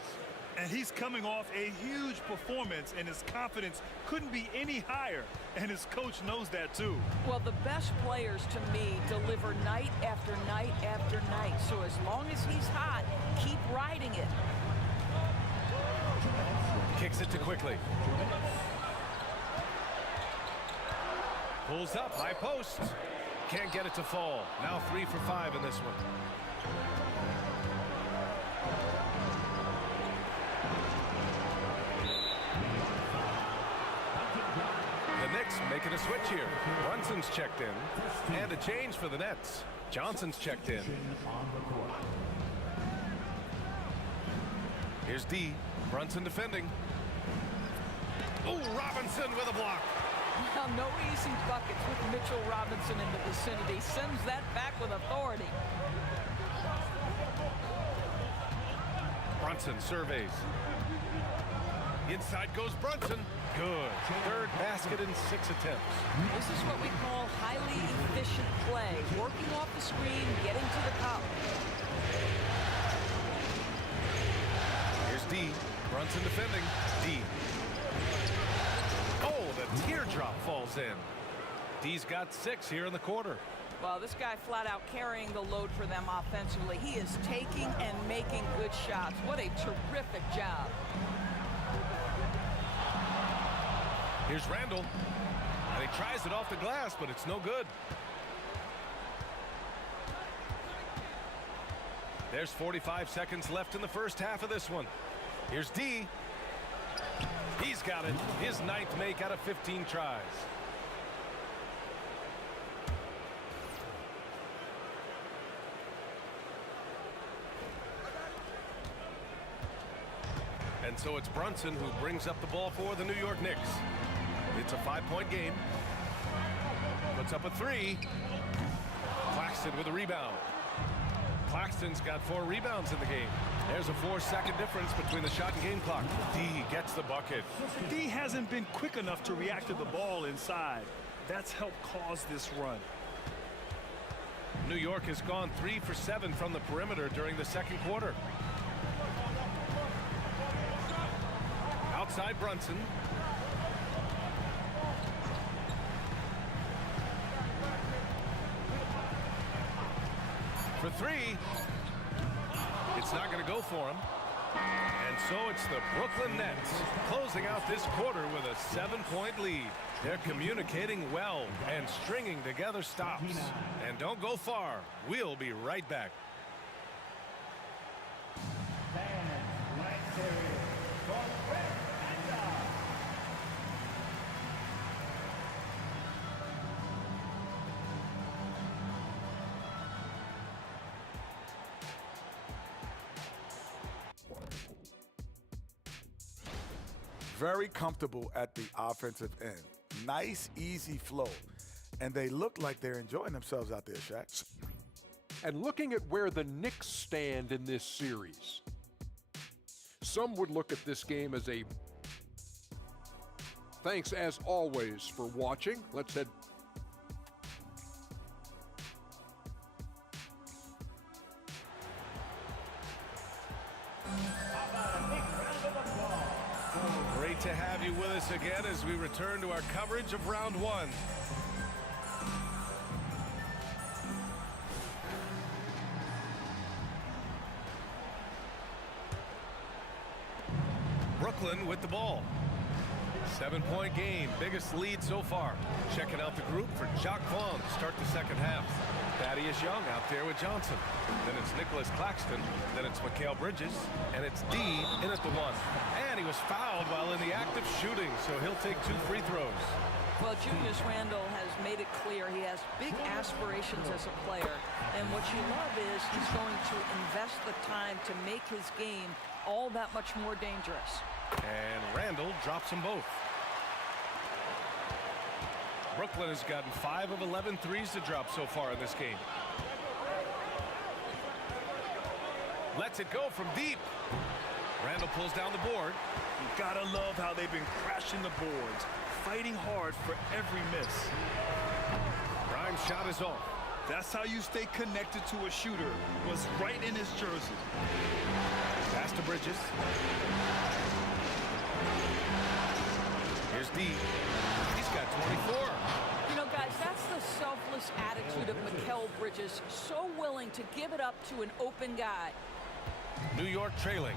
And he's coming off a huge performance, and his confidence couldn't be any higher. And his coach knows that, too. Well, the best players, to me, deliver night after night after night. So as long as he's hot, keep riding it. Kicks it to Quickly. Pulls up, high post. Can't get it to fall. Now 3 for 5 in this one. The Knicks making a switch here. Brunson's checked in. And a change for the Nets. Johnson's checked in. Here's D. Brunson defending. Oh, Robinson with a block. Well, no easy buckets with Mitchell Robinson in the vicinity. Sends that back with authority. Brunson surveys. Inside goes Brunson. Good. 3rd basket in 6 attempts. This is what we call highly efficient play. Working off the screen, getting to the cup. Here's D. Brunson defending. D. Oh, the teardrop falls in. D's got 6 here in the quarter. Well, this guy flat out carrying the load for them offensively. He is taking and making good shots. What a terrific job. Here's Randall. And he tries it off the glass, but it's no good. There's 45 seconds left in the first half of this one. Here's D. He's got it. His 9th make out of 15 tries. And so it's Brunson who brings up the ball for the New York Knicks. It's a 5-point game. Puts up a 3. Claxton with a rebound. Claxton's got 4 rebounds in the game. There's a 4-second difference between the shot and game clock. D gets the bucket. D hasn't been quick enough to react to the ball inside. That's helped cause this run. New York has gone 3 for 7 from the perimeter during the second quarter. Outside Brunson. For 3. It's not going to go for him. And so it's the Brooklyn Nets closing out this quarter with a 7-point lead. They're communicating well and stringing together stops. And don't go far. We'll be right back. Very comfortable at the offensive end. Nice, easy flow. And they look like they're enjoying themselves out there, Shaq. And looking at where the Knicks stand in this series, some would look at this game as a thanks as always for watching. Let's head. How about a big Great to have you with us again as we return to our coverage of round one. Brooklyn with the ball. 7-point game, biggest lead so far. Checking out the group for Jacques Vaughn to start the second half. Thaddeus Young out there with Johnson. Then it's Nicholas Claxton. Then it's Mikal Bridges. And it's D in at the one. And he was fouled while in the act of shooting, so he'll take 2 free throws. Well, Julius Randle has made it clear he has big aspirations as a player. And what you love is he's going to invest the time to make his game all that much more dangerous. And Randle drops them both. Brooklyn has gotten 5 of 11 threes to drop so far in this game. Lets it go from deep. Randle pulls down the board. You gotta love how they've been crashing the boards, fighting hard for every miss. Grimes' shot is off. That's how you stay connected to a shooter. Was right in his jersey. Pass to Bridges. Here's D. He's got 24. You know, guys, that's the selfless attitude of Mikal Bridges. So willing to give it up to an open guy. New York trailing.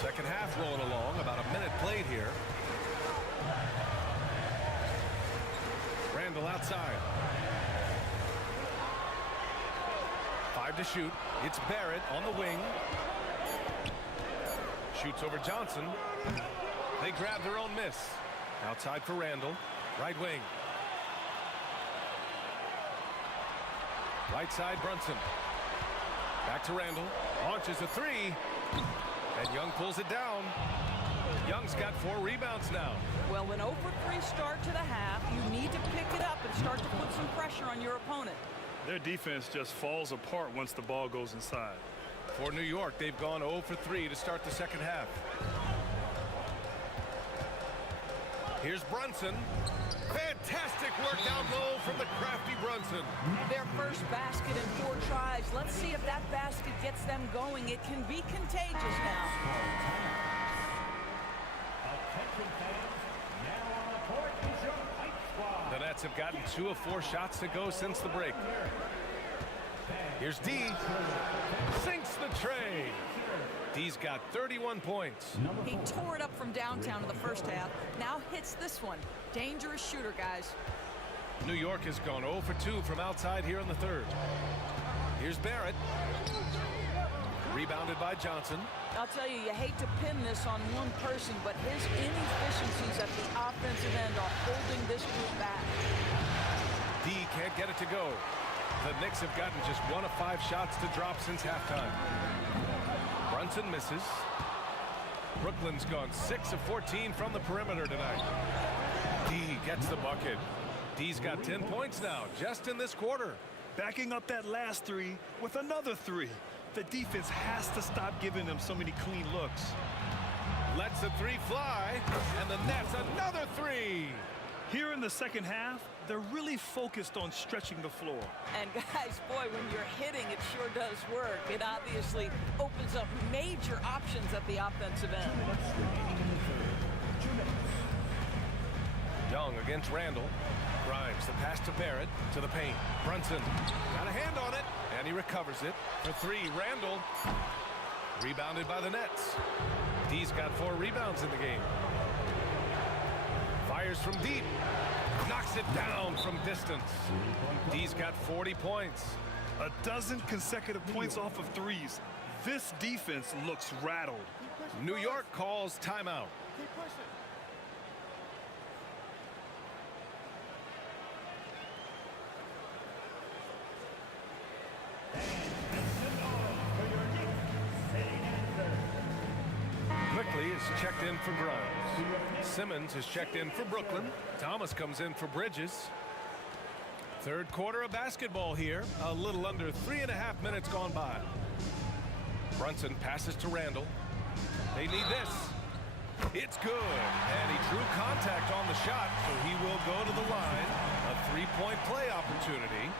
Second half rolling along. About a minute played here. Randle outside. 5 to shoot. It's Barrett on the wing. Shoots over Johnson. They grab their own miss. Outside for Randle. Right wing. Right side, Brunson. Back to Randle. Launches a 3. And Young pulls it down. Young's got 4 rebounds now. Well, an 0 for 3 start to the half, you need to pick it up and start to put some pressure on your opponent. Their defense just falls apart once the ball goes inside. For New York, they've gone 0 for 3 to start the second half. Here's Brunson. Fantastic work down low from the crafty Brunson. Their first basket in 4 tries. Let's see if that basket gets them going. It can be contagious now. The Nets have gotten 2 of 4 shots to go since the break. Here's D. Sinks the tray. D's got 31 points. He tore it up from downtown in the first half. Now hits this one. Dangerous shooter, guys. New York has gone 0 for 2 from outside here in the third. Here's Barrett. Rebounded by Johnson. I'll tell you, you hate to pin this on one person, but his inefficiencies at the offensive end are holding this group back. D can't get it to go. The Knicks have gotten just 1 of 5 shots to drop since halftime. Brunson misses. Brooklyn's gone 6 of 14 from the perimeter tonight. D gets the bucket. D's got 10 points now, just in this quarter. Backing up that last 3 with another 3. The defense has to stop giving them so many clean looks. Lets the 3 fly, and the Nets another 3. Here in the second half, they're really focused on stretching the floor. And guys, boy, when you're hitting, it sure does work. It obviously opens up major options at the offensive end. Young against Randle. Grimes, the pass to Barrett, to the paint. Brunson got a hand on it, and he recovers it. For 3, Randle. Rebounded by the Nets. D's got 4 rebounds in the game. Fires from deep. Knocks it down from distance. D's got 40 points. A dozen consecutive points off of 3s. This defense looks rattled. New York calls timeout. Keep pushing. Quickly is checked in for Grimes. Simmons is checked in for Brooklyn. Thomas comes in for Bridges. Third quarter of basketball here. A little under 3.5 minutes gone by. Brunson passes to Randle. They need this. It's good. And he drew contact on the shot, so he will go to the line. A 3-point play opportunity.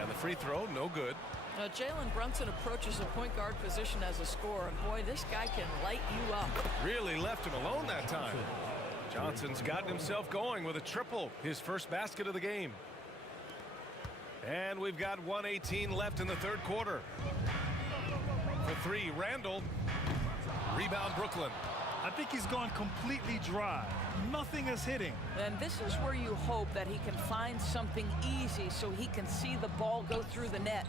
And the free throw, no good. Jalen Brunson approaches the point guard position as a scorer, and boy, this guy can light you up. Really left him alone that time. Johnson's gotten himself going with a triple, his first basket of the game. And we've got 1:18 left in the third quarter. For three, Randall. Rebound, Brooklyn. I think he's gone completely dry. Nothing is hitting. And this is where you hope that he can find something easy so he can see the ball go through the net.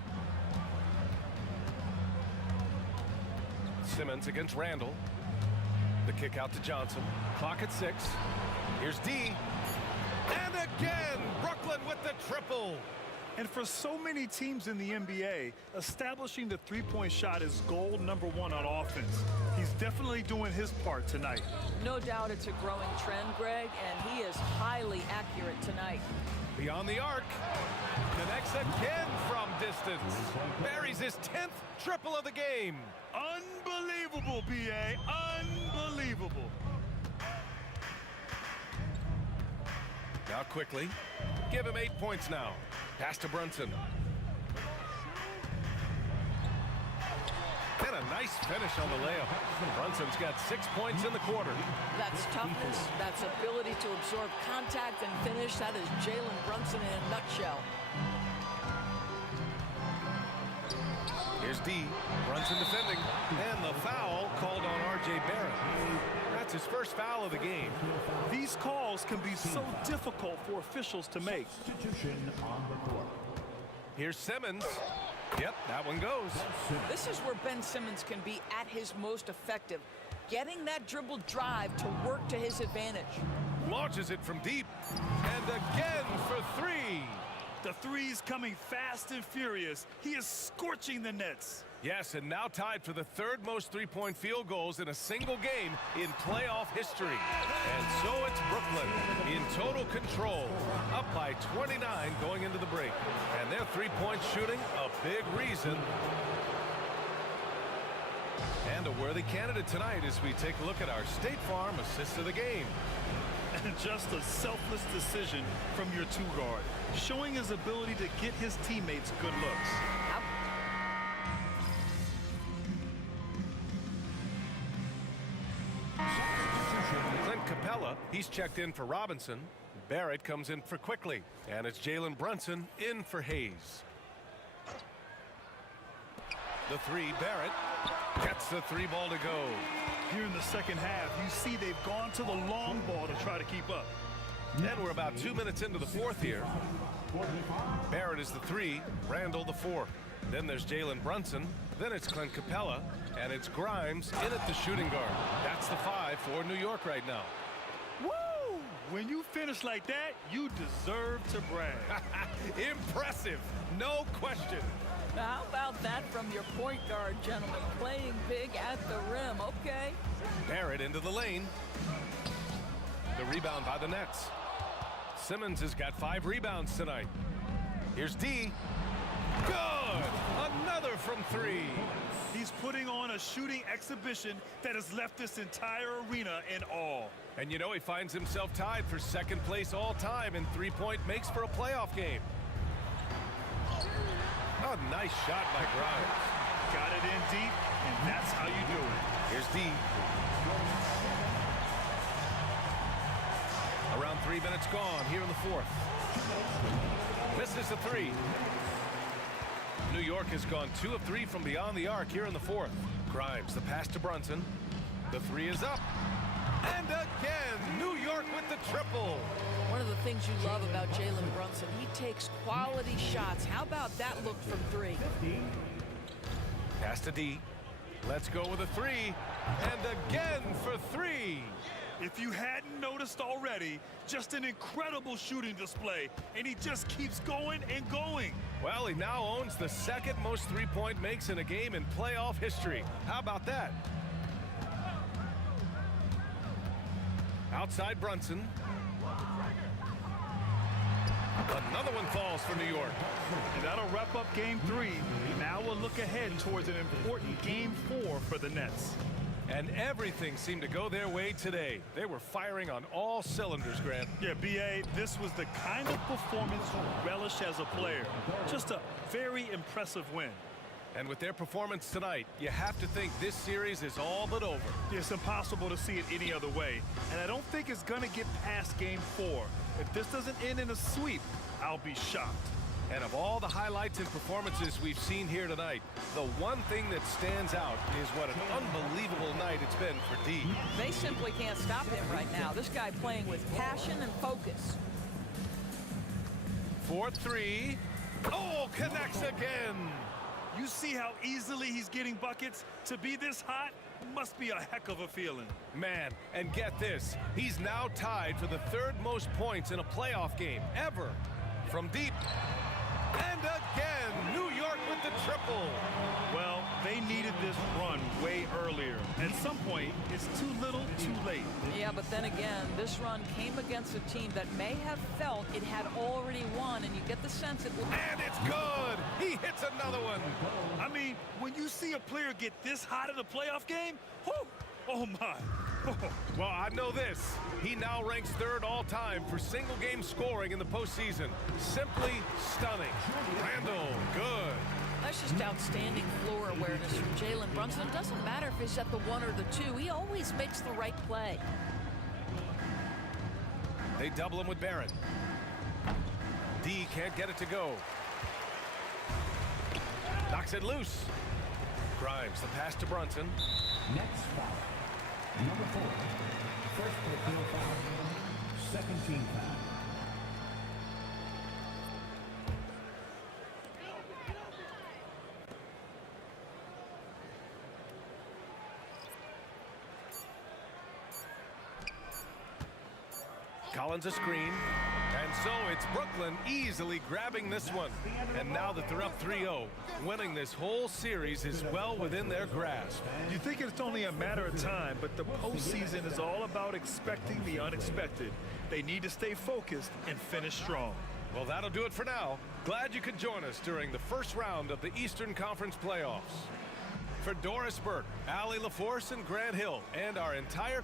Simmons against Randall. The kick out to Johnson. Clock at 6. Here's D. And again, Brooklyn with the triple. And for so many teams in the NBA, establishing the three-point shot is goal number 1 on offense. He's definitely doing his part tonight. No doubt it's a growing trend, Greg, and he is highly accurate tonight. Beyond the arc. Connects again from distance. Buries his 10th triple of the game. Unbelievable, B.A. Unbelievable. Now quickly. Give him 8 points now. Pass to Brunson. And a nice finish on the layup. Brunson's got 6 points in the quarter. That's toughness. That's ability to absorb contact and finish. That is Jalen Brunson in a nutshell. Here's D. Brunson defending. And the foul called on R.J. Barrett. That's his first foul of the game. These calls can be so difficult for officials to make. Here's Simmons. Yep, that one goes. This is where Ben Simmons can be at his most effective, getting that dribble drive to work to his advantage. Launches it from deep. And again for 3. The three's coming fast and furious. He is scorching the nets. Yes, and now tied for the third most three-point field goals in a single game in playoff history. And so it's Brooklyn in total control, up by 29 going into the break. And their three-point shooting, a big reason. And a worthy candidate tonight as we take a look at our State Farm assist of the game. And just a selfless decision from your two-guard, showing his ability to get his teammates good looks. Clint Capella, he's checked in for Robinson. Barrett comes in for Quickly. And it's Jalen Brunson in for Hayes. The three, Barrett gets the 3 ball to go. Here in the second half, you see they've gone to the long ball to try to keep up. And we're about 2 minutes into the fourth here. Barrett is the 3, Randall the 4. Then there's Jalen Brunson. Then it's Clint Capella. And it's Grimes in at the shooting guard. That's the 5 for New York right now. Woo! When you finish like that, you deserve to brag. Impressive, no question. How about that from your point guard, gentlemen? Playing big at the rim, okay? Barrett into the lane. The rebound by the Nets. Simmons has got 5 rebounds tonight. Here's D. Good! Another from 3. He's putting on a shooting exhibition that has left this entire arena in awe. And you know, he finds himself tied for second place all time in three-point makes for a playoff game. Oh, nice shot by Grimes. Got it in deep, and that's how you do it. Here's D. Around 3 minutes gone here in the fourth. Misses the 3. New York has gone 2 of 3 from beyond the arc here in the fourth. Grimes, the pass to Brunson. The 3 is up. And again, New York with the triple. One of the things you love about Jalen Brunson, he takes quality shots. How about that look from 3? Pass to D. Let's go with a 3. And again for 3. If you hadn't noticed already, just an incredible shooting display, and he just keeps going and going. Well, he now owns the second most three-point makes in a game in playoff history. How about that? Outside Brunson. Another one falls for New York. And that'll wrap up game 3. Now we'll look ahead towards an important game 4 for the Nets. And everything seemed to go their way today. They were firing on all cylinders, Grant. Yeah, B.A., this was the kind of performance you relish as a player. Just a very impressive win. And with their performance tonight, you have to think this series is all but over. It's impossible to see it any other way, and I don't think it's going to get past Game 4. If this doesn't end in a sweep, I'll be shocked. And of all the highlights and performances we've seen here tonight, the one thing that stands out is what an unbelievable night it's been for D. They simply can't stop him right now. This guy playing with passion and focus. 4-3. Oh, connects again. You see how easily he's getting buckets? To be this hot must be a heck of a feeling. Man, and get this, he's now tied for the third most points in a playoff game ever. From deep. And again, New York with the triple. Well, they needed this run way earlier. At some point, it's too little, too late. Yeah, but then again, this run came against a team that may have felt it had already won, and you get the sense it will. And it's good. He hits another one. I mean, when you see a player get this hot in a playoff game, whoo, oh my. Well, I know this. He now ranks third all-time for single-game scoring in the postseason. Simply stunning. Randall, good. That's just outstanding floor awareness from Jalen Brunson. It doesn't matter if he's at the 1 or the 2. He always makes the right play. They double him with Barrett. D can't get it to go. Knocks it loose. Grimes, the pass to Brunson. Next foul. Number 4. First field foul. Second team foul. Collins a screen. And so it's Brooklyn easily grabbing this one. And now that they're up 3-0, winning this whole series is well within their grasp. You think it's only a matter of time, but the postseason is all about expecting the unexpected. They need to stay focused and finish strong. Well, that'll do it for now. Glad you could join us during the first round of the Eastern Conference playoffs. For Doris Burke, Allie LaForce, and Grant Hill, and our entire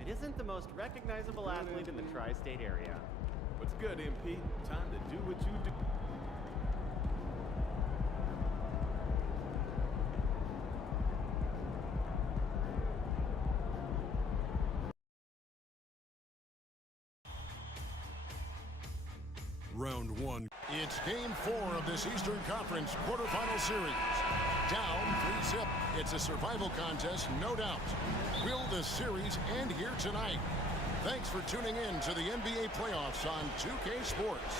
If it isn't the most recognizable athlete in the tri-state area. What's good, MP? Time to do what you do. Round 1. It's Game 4 of this Eastern Conference quarterfinal series. Down 3-zip. It's a survival contest, no doubt. Will the series end here tonight? Thanks for tuning in to the NBA playoffs on 2K Sports.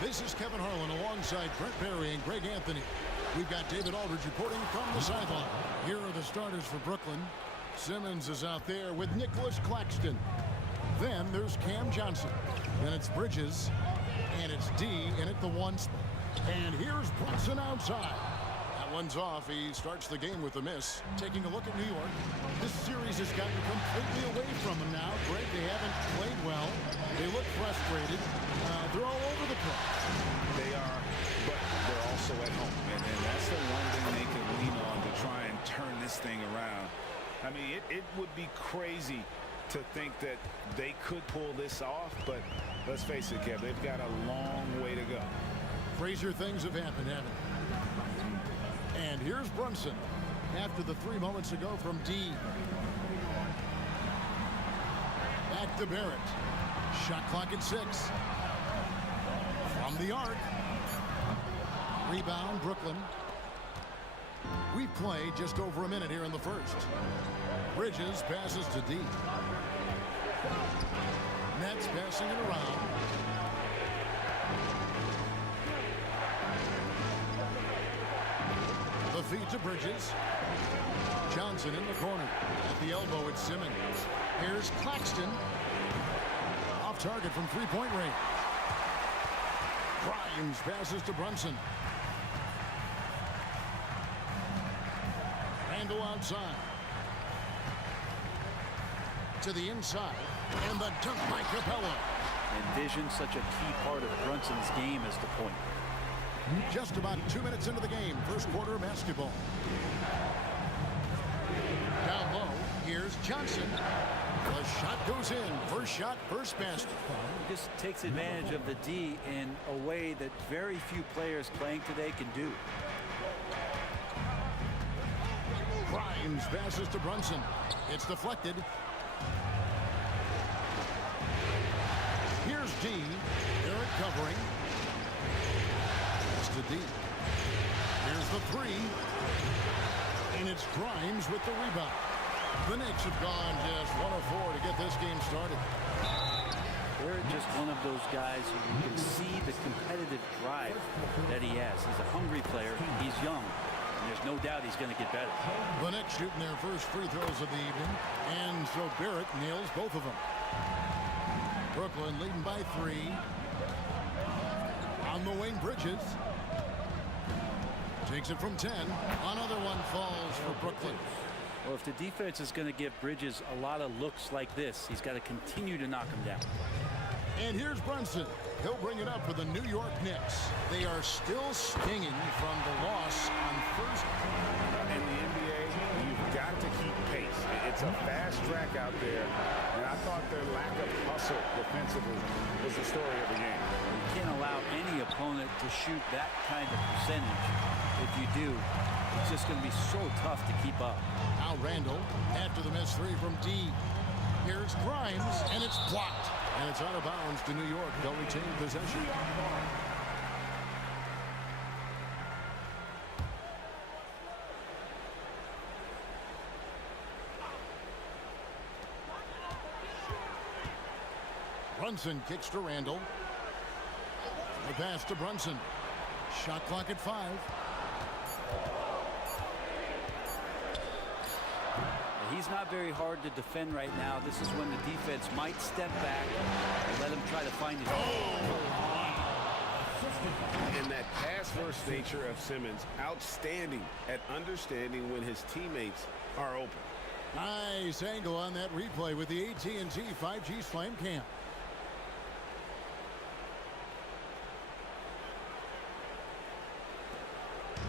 This is Kevin Harlan alongside Brent Barry and Greg Anthony. We've got David Aldridge reporting from the sideline. Here are the starters for Brooklyn. Simmons is out there with Nicholas Claxton. Then there's Cam Johnson. Then it's Bridges. And it's D in at the 1 spot. And here's Brunson outside. That one's off. He starts the game with a miss. Taking a look at New York. This series has gotten completely away from them now. Greg, they haven't played well. They look frustrated. They're all over the place. They are, but they're also at home. And that's the one thing they can lean on to try and turn this thing around. I mean, it would be crazy to think that they could pull this off, but let's face it, Kev, they've got a long way to go. Crazier things have happened, haven't they? And here's Brunson after the 3 moments ago from D. Back to Barrett. Shot clock at 6. From the arc. Rebound, Brooklyn. We've played just over a minute here in the first. Bridges passes to D. Nets passing it around. The feed to Bridges. Johnson in the corner. At the elbow, it's Simmons. Here's Claxton. Off target from three-point range. Grimes passes to Brunson. Randall outside. To the inside. And the dunk by Capella. And vision, such a key part of Brunson's game is the point. Just about 2 minutes into the game. First quarter basketball. Down low. Here's Johnson. The shot goes in. First shot, first basket. He just takes advantage of the D in a way that very few players playing today can do. Grimes passes to Brunson. It's deflected. Here's D. Barrett covering. It's to D. Here's the three. And it's Grimes with the rebound. The Knicks have gone just 1 of 4 to get this game started. They're just one of those guys who you can see the competitive drive that he has. He's a hungry player. He's young. And there's no doubt he's going to get better. The Knicks shooting their first free throws of the evening. And so Barrett nails both of them. Brooklyn leading by 3. On the wing, Bridges. Takes it from 10. Another one falls for Brooklyn. Well, if the defense is going to give Bridges a lot of looks like this, he's got to continue to knock him down. And here's Brunson. He'll bring it up for the New York Knicks. They are still stinging from the loss on first. In the NBA, you've got to keep pace. It's a fast track out there, and I thought their lack of hustle defensively was the story of the game. You can't allow any opponent to shoot that kind of percentage. If you do, it's just going to be so tough to keep up. Now Randall, after the missed 3 from D. Here's Grimes, and it's blocked. And it's out of bounds to New York. They'll retain possession. Brunson kicks to Randall. The pass to Brunson. Shot clock at 5. He's not very hard to defend right now. This is when the defense might step back and let him try to find his And that pass-first nature of Simmons, outstanding at understanding when his teammates are open. Nice angle on that replay with the AT&T 5G Slam Cam.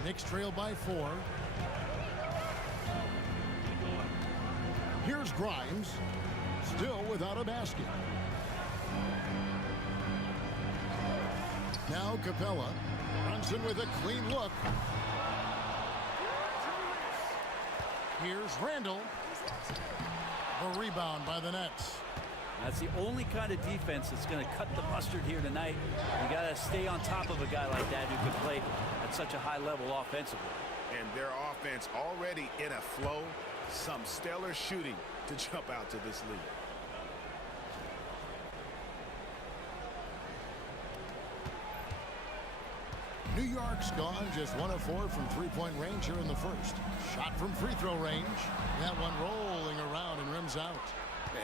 Knicks trail by 4. Here's Grimes, still without a basket. Now Capella. Brunson with a clean look. Here's Randall. The rebound by the Nets. That's the only kind of defense that's going to cut the mustard here tonight. You got to stay on top of a guy like that who can play at such a high level offensively. And their offense already in a flow. Some stellar shooting to jump out to this lead. New York's gone just 1 of 4 from three-point range here in the first. Shot from free throw range. That one rolling around and rims out.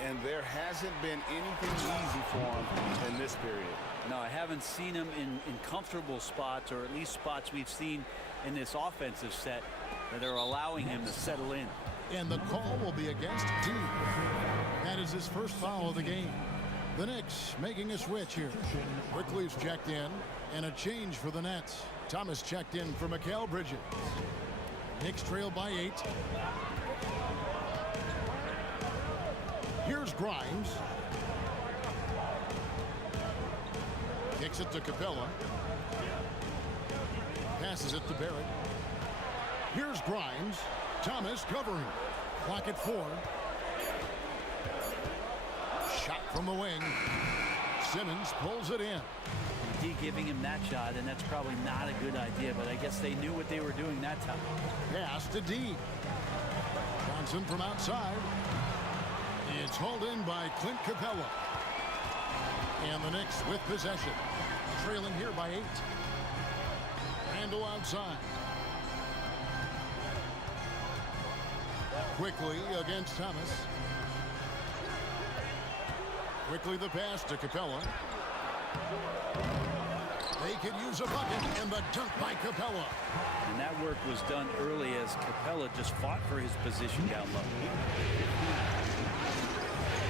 And there hasn't been anything easy for him in this period. No, I haven't seen him in comfortable spots, or at least spots we've seen in this offensive set that are allowing him to settle in. And the call will be against D. That is his first foul of the game. The Knicks making a switch here. Quickly's checked in, and a change for the Nets. Thomas checked in for Mikal Bridges. Knicks trail by 8. Here's Grimes. Kicks it to Capella. Passes it to Barrett. Here's Grimes. Thomas covering. Clock at 4. Shot from the wing. Simmons pulls it in. D giving him that shot, and that's probably not a good idea, but I guess they knew what they were doing that time. Pass to D. Johnson from outside. It's hauled in by Clint Capella. And the Knicks with possession. Trailing here by 8. Randall outside. Quickly against Thomas. Quickly the pass to Capella. They could use a bucket, and the dunk by Capella. And that work was done early as Capella just fought for his position down low.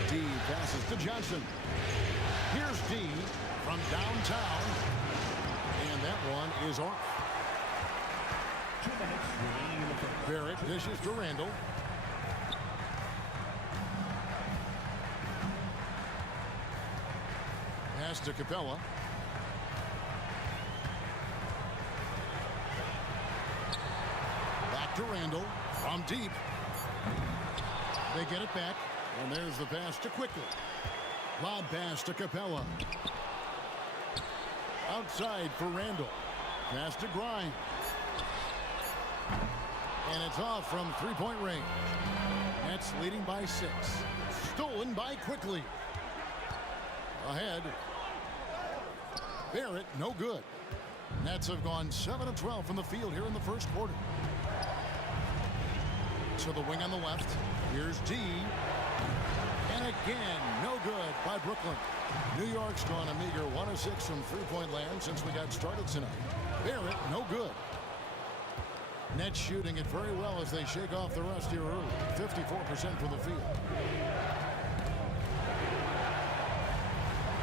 D passes to Johnson. Here's D from downtown. And that one is off. 2 minutes remaining in the first. Barrett dishes to Randall. Pass to Capella. Back to Randall from deep. They get it back, and there's the pass to Quickly. Lob pass to Capella. Outside for Randall. Pass to Grimes. And it's off from three-point range. Nets leading by 6. Stolen by Quickly. Ahead. Barrett, no good. Nets have gone 7 of 12 from the field here in the first quarter. To the wing on the left. Here's D. And again, no good by Brooklyn. New York's gone a meager 1 of 6 from three-point land since we got started tonight. Barrett, no good. Nets shooting it very well as they shake off the rust here early. 54% from the field.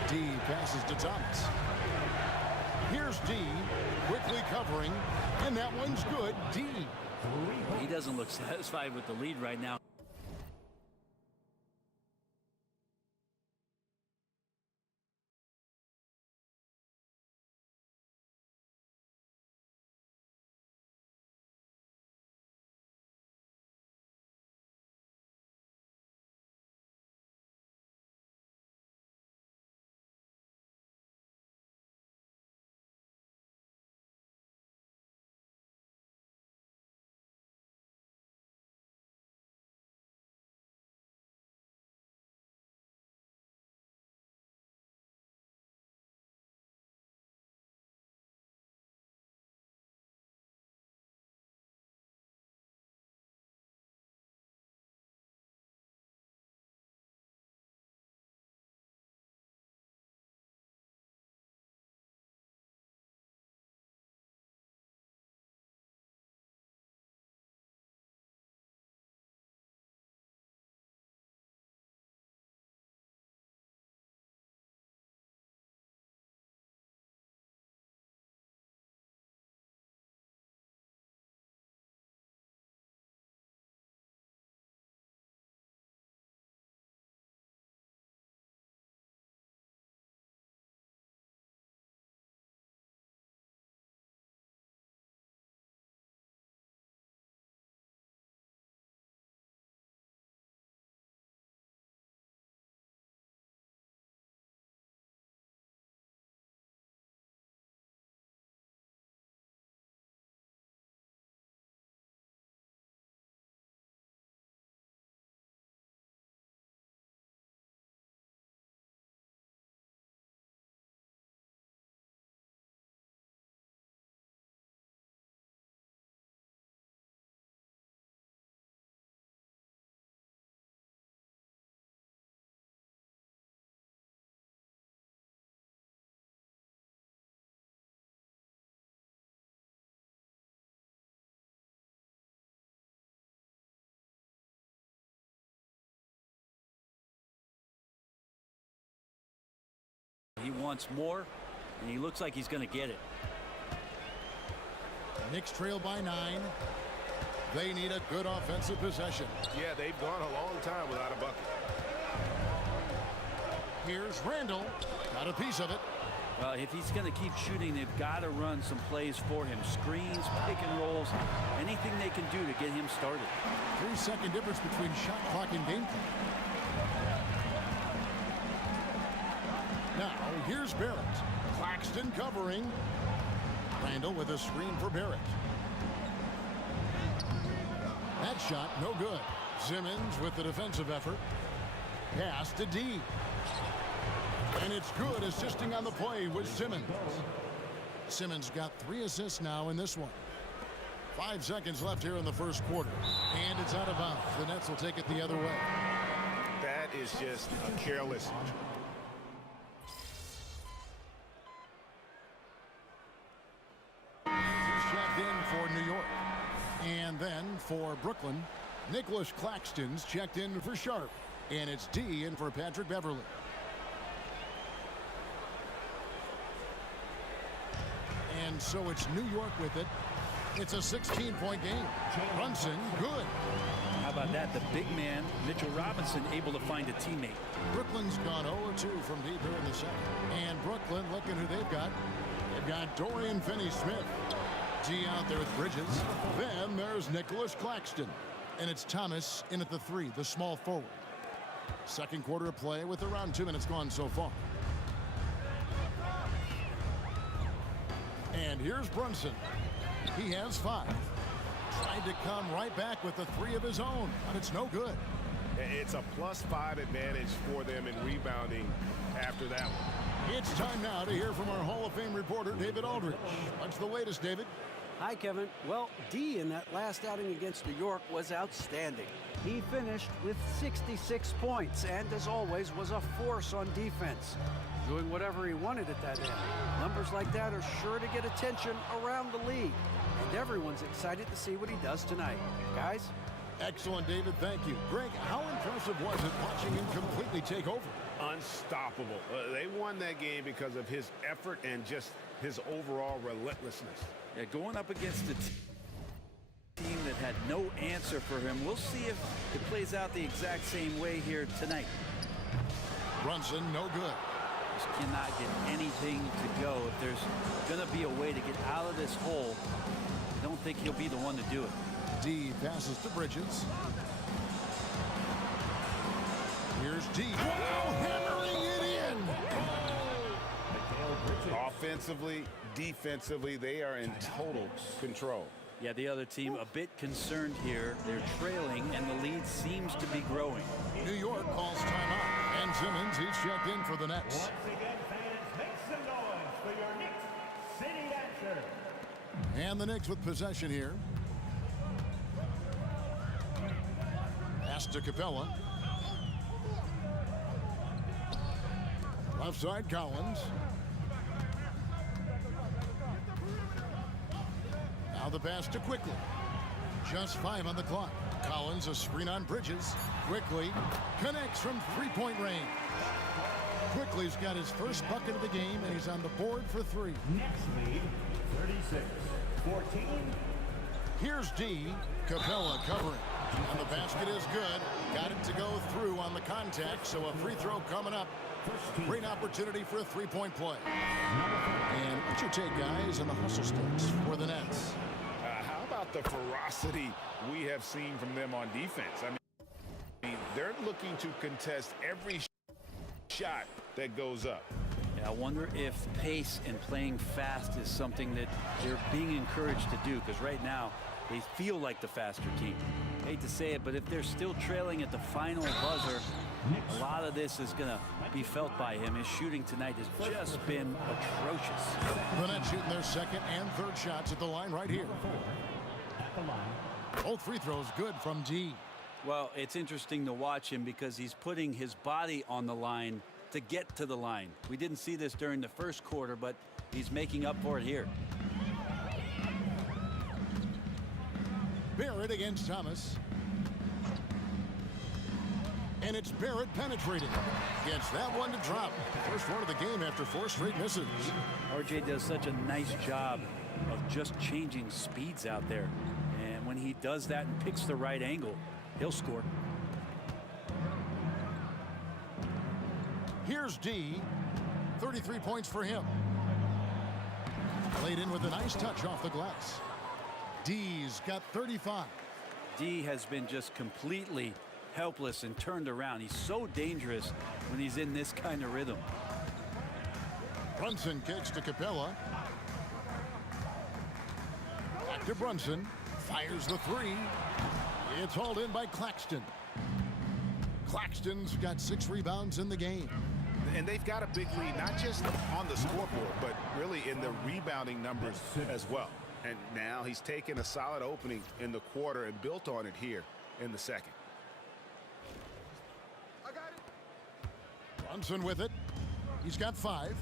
D passes to Thomas. Here's D, quickly covering, and that one's good. D. He doesn't look satisfied with the lead right now. He wants more, and he looks like he's going to get it. Knicks trail by 9. They need a good offensive possession. Yeah, they've gone a long time without a bucket. Here's Randall. Got a piece of it. Well, if he's going to keep shooting, they've got to run some plays for him. Screens, pick and rolls, anything they can do to get him started. 3-second difference between shot clock and game clock. Now, here's Barrett. Claxton covering. Randall with a screen for Barrett. That shot, no good. Simmons with the defensive effort. Pass to D. And it's good. Assisting on the play was Simmons. Simmons got 3 assists now in this one. 5 seconds left here in the first quarter. And it's out of bounds. The Nets will take it the other way. That is just careless. He's checked in for New York. And then for Brooklyn, Nicholas Claxton's checked in for Sharp. And it's D in for Patrick Beverly. And so it's New York with it. It's a 16-point game. Brunson, good. How about that? The big man, Mitchell Robinson, able to find a teammate. Brooklyn's gone 0-2 from deep here in the second. And Brooklyn, looking who they've got. They've got Dorian Finney-Smith. G out there with Bridges. Then there's Nicholas Claxton. And it's Thomas in at the 3, the small forward. Second quarter of play with around 2 minutes gone so far. And here's Brunson. He has 5. Tried to come right back with the 3 of his own, but it's no good. It's a +5 advantage for them in rebounding after that one. It's time now to hear from our Hall of Fame reporter, David Aldridge. What's the latest, David? Hi, Kevin. Well, D in that last outing against New York was outstanding. He finished with 66 points and, as always, was a force on defense, doing whatever he wanted at that end. Numbers like that are sure to get attention around the league, and everyone's excited to see what he does tonight. Guys? Excellent, David. Thank you. Greg, how impressive was it watching him completely take over? Unstoppable. They won that game because of his effort and just his overall relentlessness. Yeah, going up against a team that had no answer for him. We'll see if it plays out the exact same way here tonight. Brunson, no good. Just cannot get anything to go. If there's going to be a way to get out of this hole, I don't think he'll be the one to do it. D passes to Bridges. Here's D. Wow, hammering it in. Offensively, defensively, they are in total control. Yeah, the other team a bit concerned here. They're trailing, and the lead seems to be growing. New York calls timeout. And Simmons, he's checked in for the Nets. Once again, fans, make some noise for your Knicks City Answer. And the Knicks with possession here. Pass to Capella. Left side, Collins. Now the pass to Quickly. Just 5 on the clock. Collins, a screen on Bridges. Quickly connects from 3-point range. Quickly's got his first bucket of the game, and he's on the board for 3. Next lead, 36-14. Here's D. Capella covering. And the basket is good. Got it to go through on the contact, so a free throw coming up. Great opportunity for a 3-point play. And what's your take, guys, on the hustle sticks for the Nets? How about the ferocity we have seen from them on defense? I mean, they're looking to contest every shot that goes up. Yeah, I wonder if pace and playing fast is something that they're being encouraged to do, because right now they feel like the faster team. Hate to say it, but if they're still trailing at the final buzzer, a lot of this is going to be felt by him. His shooting tonight has just been atrocious. The Nets shooting their second and third shots at the line right here. Both free throws good from D. Well, it's interesting to watch him because he's putting his body on the line to get to the line. We didn't see this during the first quarter, but he's making up for it here. Barrett against Thomas. And it's Barrett penetrating. Gets that one to drop. First one of the game after 4 straight misses. RJ does such a nice job of just changing speeds out there. And when he does that and picks the right angle, he'll score. Here's D. 33 points for him. Laid in with a nice touch off the glass. D's got 35. D has been just completely helpless and turned around. He's so dangerous when he's in this kind of rhythm. Brunson kicks to Capella. Back to Brunson. Fires the three. It's hauled in by Claxton. Claxton's got 6 rebounds in the game. And they've got a big lead, not just on the scoreboard, but really in the rebounding numbers as well. And now he's taken a solid opening in the quarter and built on it here in the second. Brunson with it. He's got 5.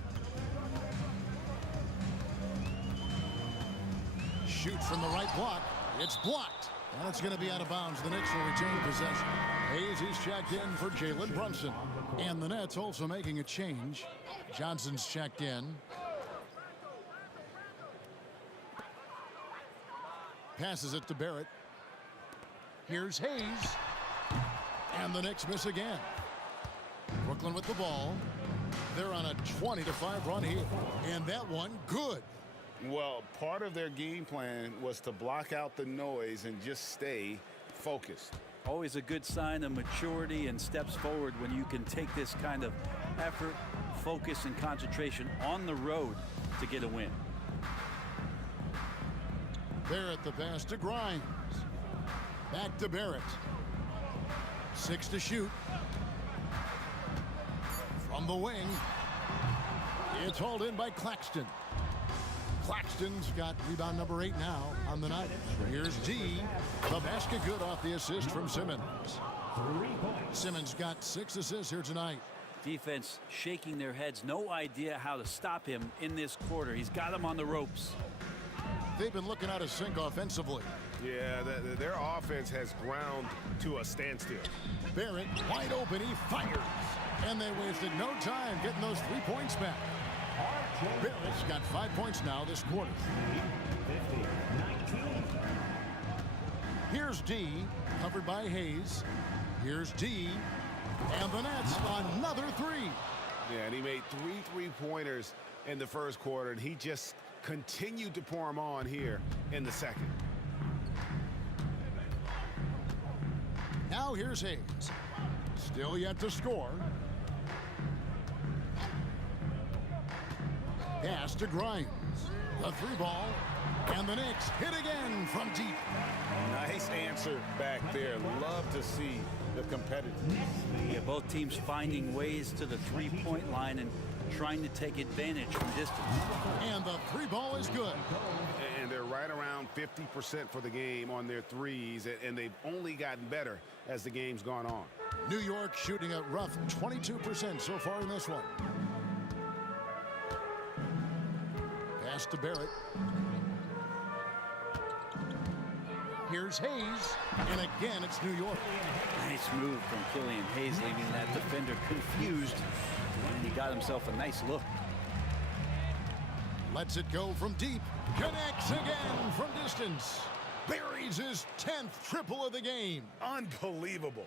Shoots from the right block. It's blocked. And it's going to be out of bounds. The Knicks will retain possession. Hayes, he's checked in for Jalen Brunson. And the Nets also making a change. Johnson's checked in. Passes it to Barrett. Here's Hayes. And the Knicks miss again. Brooklyn with the ball. They're on a 20-5 run here. And that one, good. Well, part of their game plan was to block out the noise and just stay focused. Always a good sign of maturity and steps forward when you can take this kind of effort, focus, and concentration on the road to get a win. Barrett the pass to Grimes. Back to Barrett. 6 to shoot. From the wing. It's hauled in by Claxton. Claxton's got rebound number 8 now on the night. Here's D. The basket good off the assist from Simmons. Simmons got 6 assists here tonight. Defense shaking their heads. No idea how to stop him in this quarter. He's got him on the ropes. They've been looking out of sync offensively. Yeah, their offense has ground to a standstill. Barrett wide open. He fires. And they wasted no time getting those 3 points back. Barrett's got 5 points now this quarter. Here's D, covered by Hayes. Here's D, and the Nets another 3. Yeah, and he made 3 3-pointers in the first quarter, and he just continued to pour them on here in the second. Now here's Hayes. Still yet to score. Pass to Grimes. The 3 ball. And the Knicks hit again from deep. Nice answer back there. Love to see the competitiveness. Yeah, both teams finding ways to the 3-point line and trying to take advantage from distance. And the 3 ball is good. And they're right around 50% for the game on their threes, and they've only gotten better as the game's gone on. New York shooting a rough 22% so far in this one. Pass to Barrett. Here's Hayes, and again it's New York. Nice move from Killian Hayes, leaving that defender confused, and he got himself a nice look. Lets it go from deep, connects again from distance. Buries his 10th triple of the game. Unbelievable.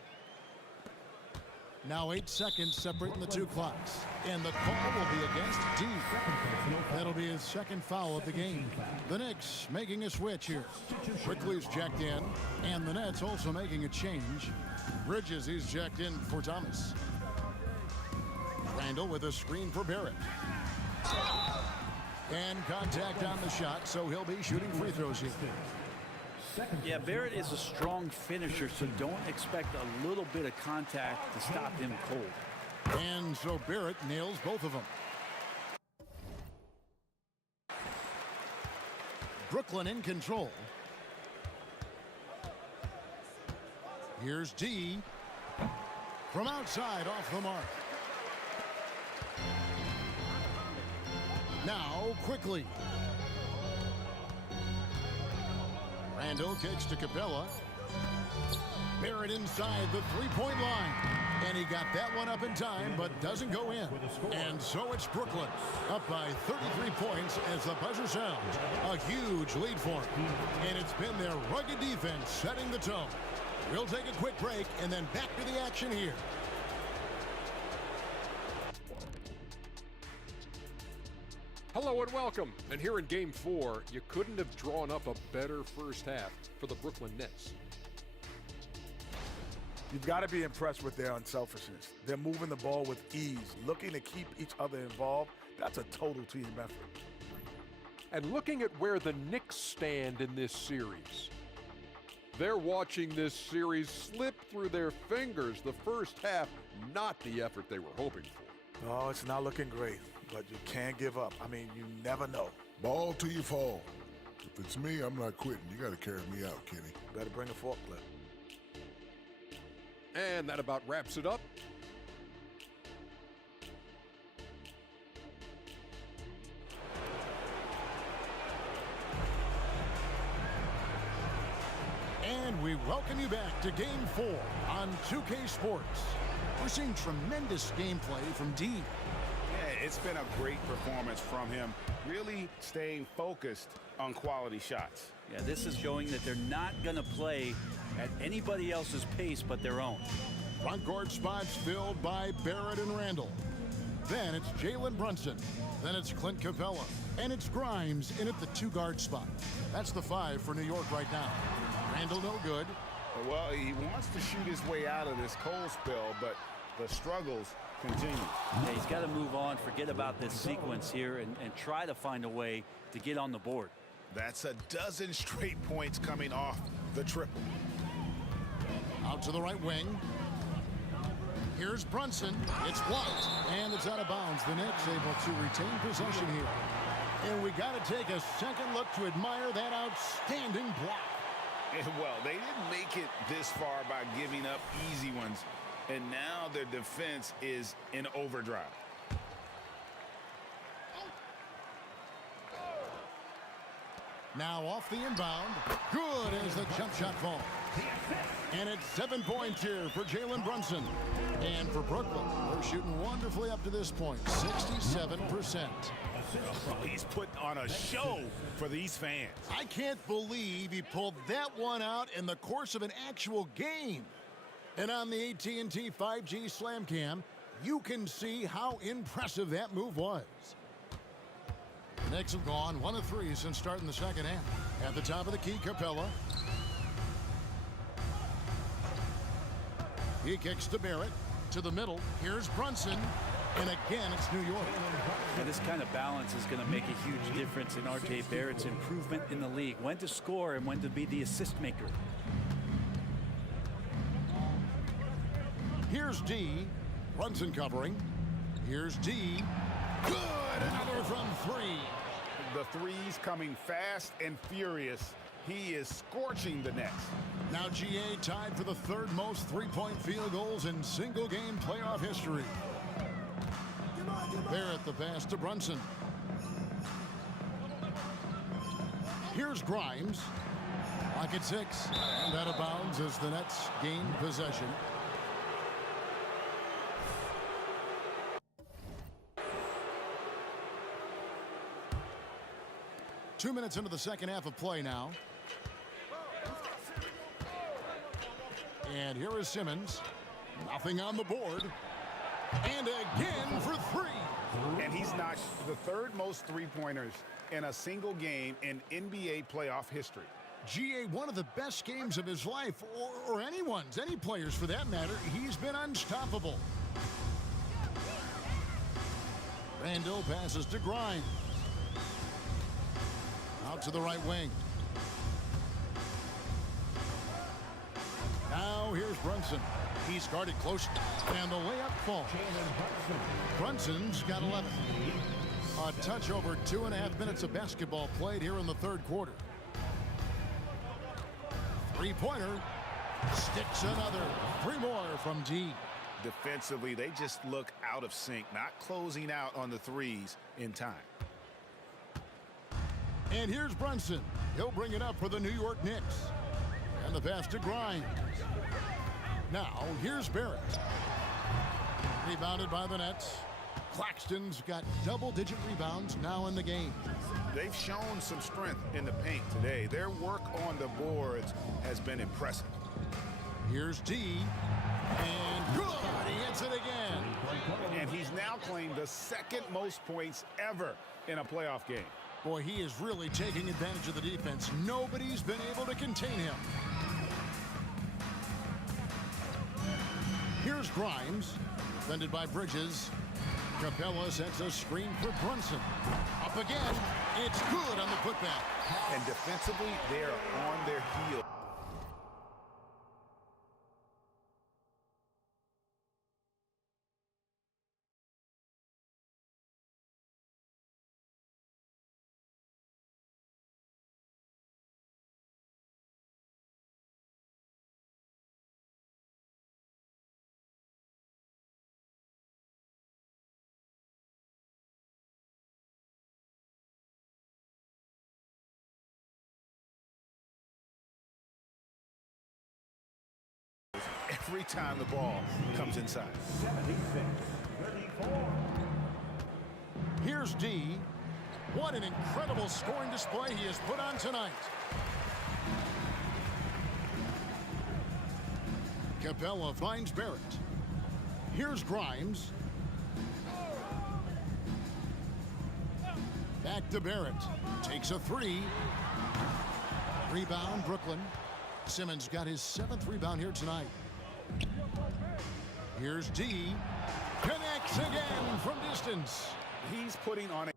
Now 8 seconds separating the 2 clocks. And the call will be against D. That'll be his 2nd foul of the game. The Knicks making a switch here. Quickly's checked in. And the Nets also making a change. Bridges, he's checked in for Thomas. Randall with a screen for Barrett. And contact on the shot, so he'll be shooting free throws here. Yeah, Barrett is a strong finisher, so don't expect a little bit of contact to stop him cold. And so Barrett nails both of them. Brooklyn in control. Here's D. From outside off the mark. Now quickly. Randall kicks to Capella. Barrett inside the 3-point line. And he got that one up in time, but doesn't go in. And so it's Brooklyn, up by 33 points as the buzzer sounds. A huge lead for them. And it's been their rugged defense setting the tone. We'll take a quick break and then back to the action here. Hello and welcome. And here in Game 4, you couldn't have drawn up a better first half for the Brooklyn Nets. You've got to be impressed with their unselfishness. They're moving the ball with ease, looking to keep each other involved. That's a total team effort. And looking at where the Knicks stand in this series, they're watching this series slip through their fingers. The first half, not the effort they were hoping for. Oh, it's not looking great, but you can't give up. I mean, you never know. Ball till you fall. If it's me, I'm not quitting. You got to carry me out, Kenny. Better bring a forklift. And that about wraps it up. And we welcome you back to Game 4 on 2K Sports. We're seeing tremendous gameplay from D. Yeah, it's been a great performance from him, really staying focused on quality shots. Yeah, this is showing that they're not going to play at anybody else's pace but their own. Front court spots filled by Barrett and Randall. Then it's Jalen Brunson. Then it's Clint Capella. And it's Grimes in at the 2-guard spot. That's the 5 for New York right now. Randall no good. Well, he wants to shoot his way out of this cold spell, but the struggles continue. Yeah, he's got to move on, forget about this sequence here, and try to find a way to get on the board. That's a dozen straight points coming off the triple. Out to the right wing. Here's Brunson. It's blocked, and it's out of bounds. The Knicks able to retain possession here. And we got to take a second look to admire that outstanding block. Well, they didn't make it this far by giving up easy ones, and now their defense is in overdrive. Now off the inbound. Good as the jump shot falls. And it's 7 points here for Jalen Brunson. And for Brooklyn, they're shooting wonderfully up to this point, 67%. He's putting on a show for these fans. I can't believe he pulled that one out in the course of an actual game. And on the AT&T 5G Slam Cam, you can see how impressive that move was. The Knicks have gone 1 of 3 since starting the second half. At the top of the key, Capella. He kicks to Barrett. To the middle. Here's Brunson. And again, it's New York. Yeah, this kind of balance is going to make a huge difference in R.J. Barrett's improvement in the league. When to score and when to be the assist maker. Here's D. Brunson covering. Here's D. Good! Another from 3. The threes coming fast and furious. He is scorching the Nets. Now GA tied for the 3rd most three-point field goals in single-game playoff history. Barrett the pass to Brunson. Here's Grimes. Lock at 6. And out of bounds as the Nets gain possession. Two minutes into the second half of play now. And here is Simmons. Nothing on the board. And again for 3. And he's knocked the 3rd most three-pointers in a single game in NBA playoff history. GA, one of the best games of his life, or anyone's, any players for that matter. He's been unstoppable. Randall passes to Grimes. Out to the right wing. Now here's Brunson. He's guarded close, and the layup falls. Brunson's got 11. A touch over 2.5 minutes of basketball played here in the 3rd quarter. Three-pointer. Sticks another. 3 more from D. Defensively, they just look out of sync, not closing out on the threes in time. And here's Brunson. He'll bring it up for the New York Knicks. And the pass to Grimes. Now, here's Barrett. Rebounded by the Nets. Claxton's got double-digit rebounds now in the game. They've shown some strength in the paint today. Their work on the boards has been impressive. Here's D. And good. He hits it again. And he's now claimed the second most points ever in a playoff game. Boy, he is really taking advantage of the defense. Nobody's been able to contain him. Here's Grimes, defended by Bridges. Capella sets a screen for Brunson. Up again. It's good on the putback. And defensively, they are on their heel. Every time the ball comes inside. 76-34. Here's D. What an incredible scoring display he has put on tonight. Capella finds Barrett. Here's Grimes. Back to Barrett. Takes a three. Rebound, Brooklyn. Simmons got his 7th rebound here tonight. Here's D. Connects again from distance. He's putting on a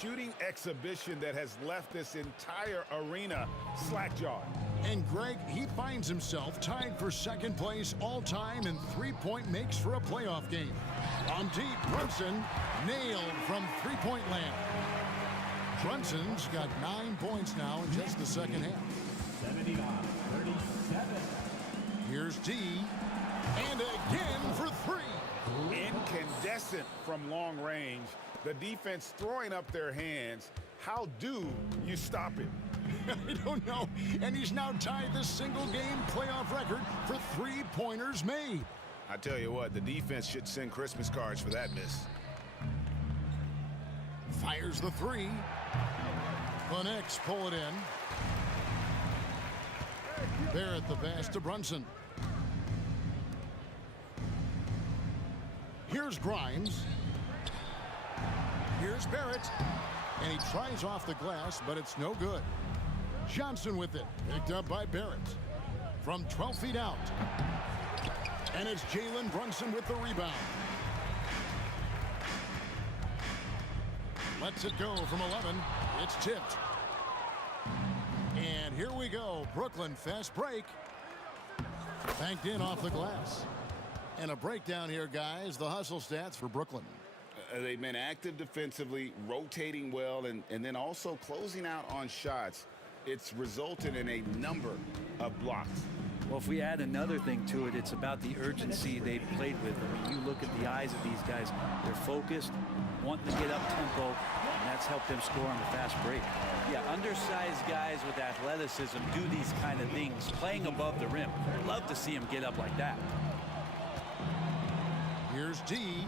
shooting exhibition that has left this entire arena slack-jawed. And Greg, he finds himself tied for 2nd place all-time in three-point makes for a playoff game. From deep, Brunson nailed from three-point land. Brunson's got 9 points now in just the second half. 79-37. Here's D. And again for 3. Incandescent from long range. The defense throwing up their hands. How do you stop it? I don't know. And he's now tied the single-game playoff record for three-pointers made. I tell you what, the defense should send Christmas cards for that miss. Fires the 3. The Knicks pull it in. Barrett the pass to Brunson. Here's Grimes. Here's Barrett. And he tries off the glass, but it's no good. Johnson with it. Picked up by Barrett. From 12 feet out. And it's Jalen Brunson with the rebound. Lets it go from 11. It's tipped. And here we go. Brooklyn fast break. Banked in off the glass. And a breakdown here, guys. The hustle stats for Brooklyn. They've been active defensively, rotating well, and then also closing out on shots. It's resulted in a number of blocks. Well, if we add another thing to it, it's about the urgency they've played with. I mean, you look at the eyes of these guys. They're focused, wanting to get up tempo, and that's helped them score on the fast break. Yeah, undersized guys with athleticism do these kind of things, playing above the rim. Love to see them get up like that. Here's D.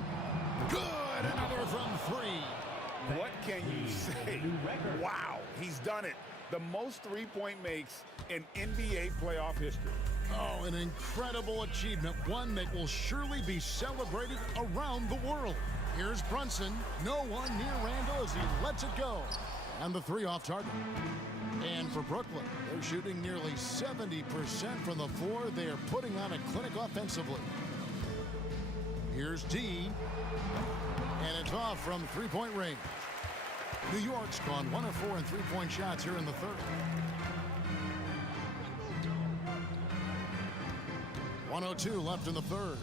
Good! Another from 3. What can you say? Wow, he's done it. The most three-point makes in NBA playoff history. Oh, an incredible achievement. One that will surely be celebrated around the world. Here's Brunson. No one near Randall as he lets it go. And the 3 off target. And for Brooklyn, they're shooting nearly 70% from the floor. They are putting on a clinic offensively. Here's D. And it's off from three-point range. New York's gone 1 of 4 in three-point shots here in the third. 1:02 left in the third.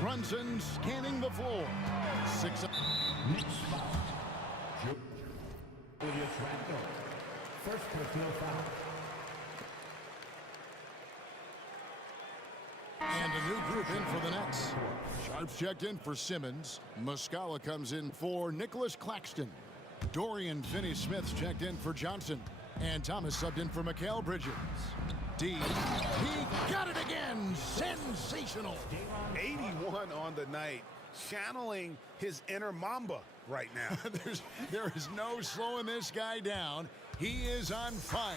Brunson scanning the floor. 6. Next foul. Julius Randle. First personal foul. And a new group in for the Nets. Sharps checked in for Simmons. Muscala comes in for Nicholas Claxton. Dorian Finney-Smith's checked in for Johnson. And Thomas subbed in for Mikal Bridges. D, he got it again! Sensational! 81 on the night, channeling his inner Mamba right now. there is no slowing this guy down. He is on fire.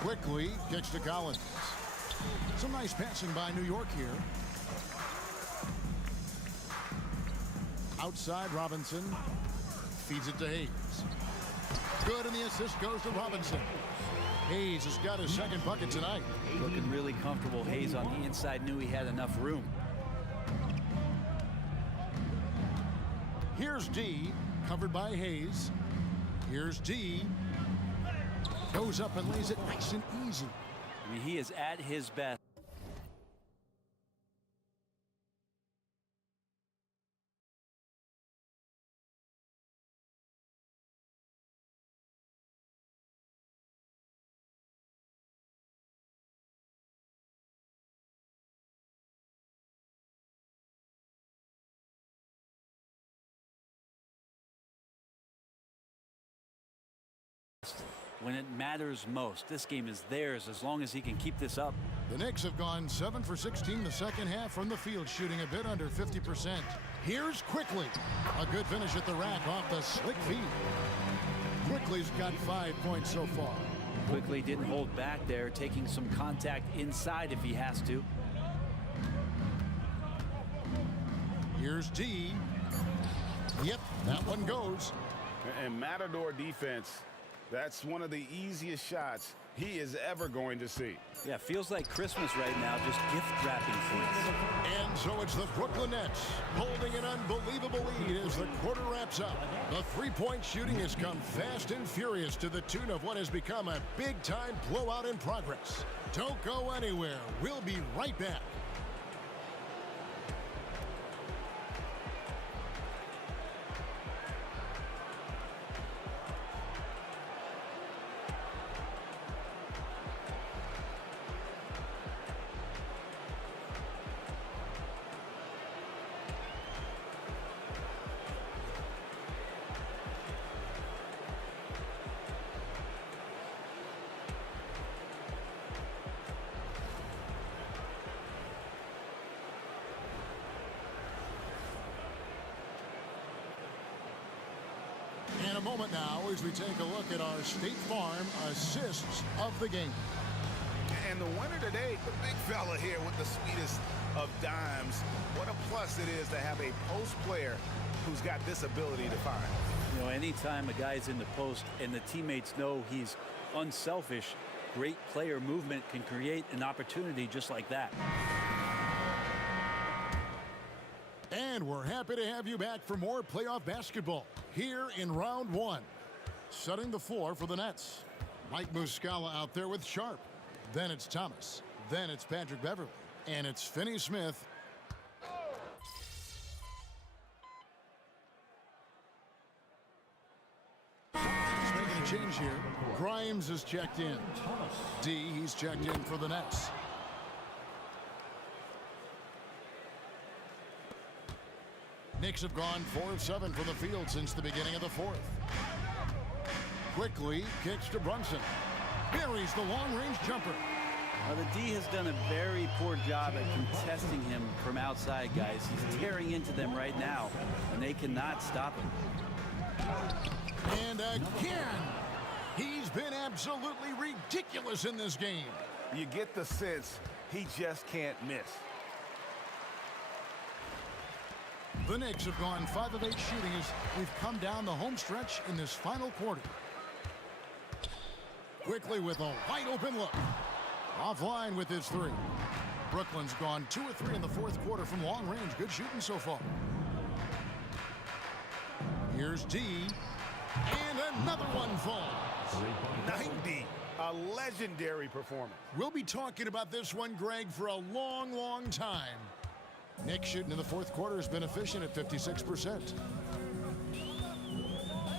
Quickly kicks to Collins. Some nice passing by New York here. Outside Robinson. Feeds it to Hayes. Good, and the assist goes to Robinson. Hayes has got his second bucket tonight. Looking really comfortable. Hayes on the inside knew he had enough room. Here's D, covered by Hayes. Here's D. Goes up and lays it nice and easy. I mean, he is at his best. When it matters most. This game is theirs as long as he can keep this up. The Knicks have gone 7 for 16 the second half from the field, shooting a bit under 50%. Here's Quickly. A good finish at the rack off the slick feed. Quickly's got 5 points so far. Quickly didn't hold back there, taking some contact inside if he has to. Here's D. Yep, that one goes. And Matador defense, that's one of the easiest shots he is ever going to see. Yeah, feels like Christmas right now, just gift wrapping points. And so it's the Brooklyn Nets holding an unbelievable lead as the quarter wraps up. The three-point shooting has come fast and furious to the tune of what has become a big-time blowout in progress. Don't go anywhere. We'll be right back. In a moment now as we take a look at our State Farm assists of the game. And the winner today, the big fella here with the sweetest of dimes. What a plus it is to have a post player who's got this ability to find. You know, anytime a guy's in the post and the teammates know he's unselfish, great player movement can create an opportunity just like that. And we're happy to have you back for more playoff basketball here in round one. Setting the floor for the Nets. Mike Muscala out there with Sharp. Then it's Thomas. Then it's Patrick Beverly. And it's Finney-Smith. He's making a change here. Grimes is checked in. D, he's checked in for the Nets. Knicks have gone 4 of 7 from the field since the beginning of the fourth. Quickly kicks to Brunson. Buries the long-range jumper. Now, the D has done a very poor job at contesting him from outside, guys. He's tearing into them right now, and they cannot stop him. And again, he's been absolutely ridiculous in this game. You get the sense he just can't miss. The Knicks have gone 5 of 8 shooting as we've come down the home stretch in this final quarter. Quickly with a wide open look. Offline with his three. Brooklyn's gone 2 of 3 in the fourth quarter from long range. Good shooting so far. Here's D. And another one falls. 90. A legendary performance. We'll be talking about this one, Greg, for a long, long time. Nick shooting in the fourth quarter has been efficient at 56%.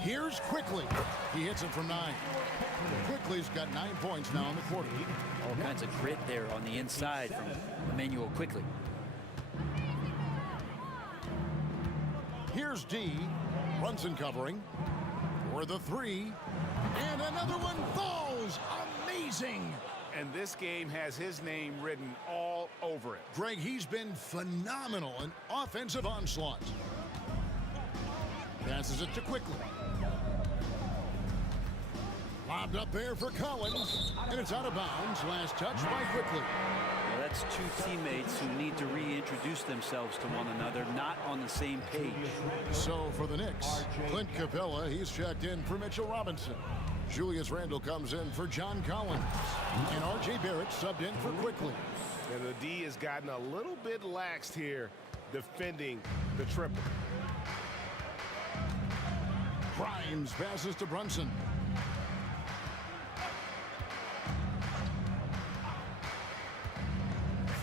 Here's Quickly. He hits it from 9. Quickly's got 9 points now in the quarter. All kinds of grit there on the inside from Emmanuel Quickly. Here's D. Brunson covering for the 3. And another one falls. Amazing. And this game has his name written all over it. Greg, he's been phenomenal in offensive onslaught. Passes it to Quickly. Lobbed up there for Collins, and it's out of bounds. Last touch by Quickly. Well, that's two teammates who need to reintroduce themselves to one another, not on the same page. So for the Knicks, Clint Capella, he's checked in for Mitchell Robinson. Julius Randle comes in for John Collins. And R.J. Barrett subbed in for Quickly. And the D has gotten a little bit laxed here defending the triple. Grimes passes to Brunson.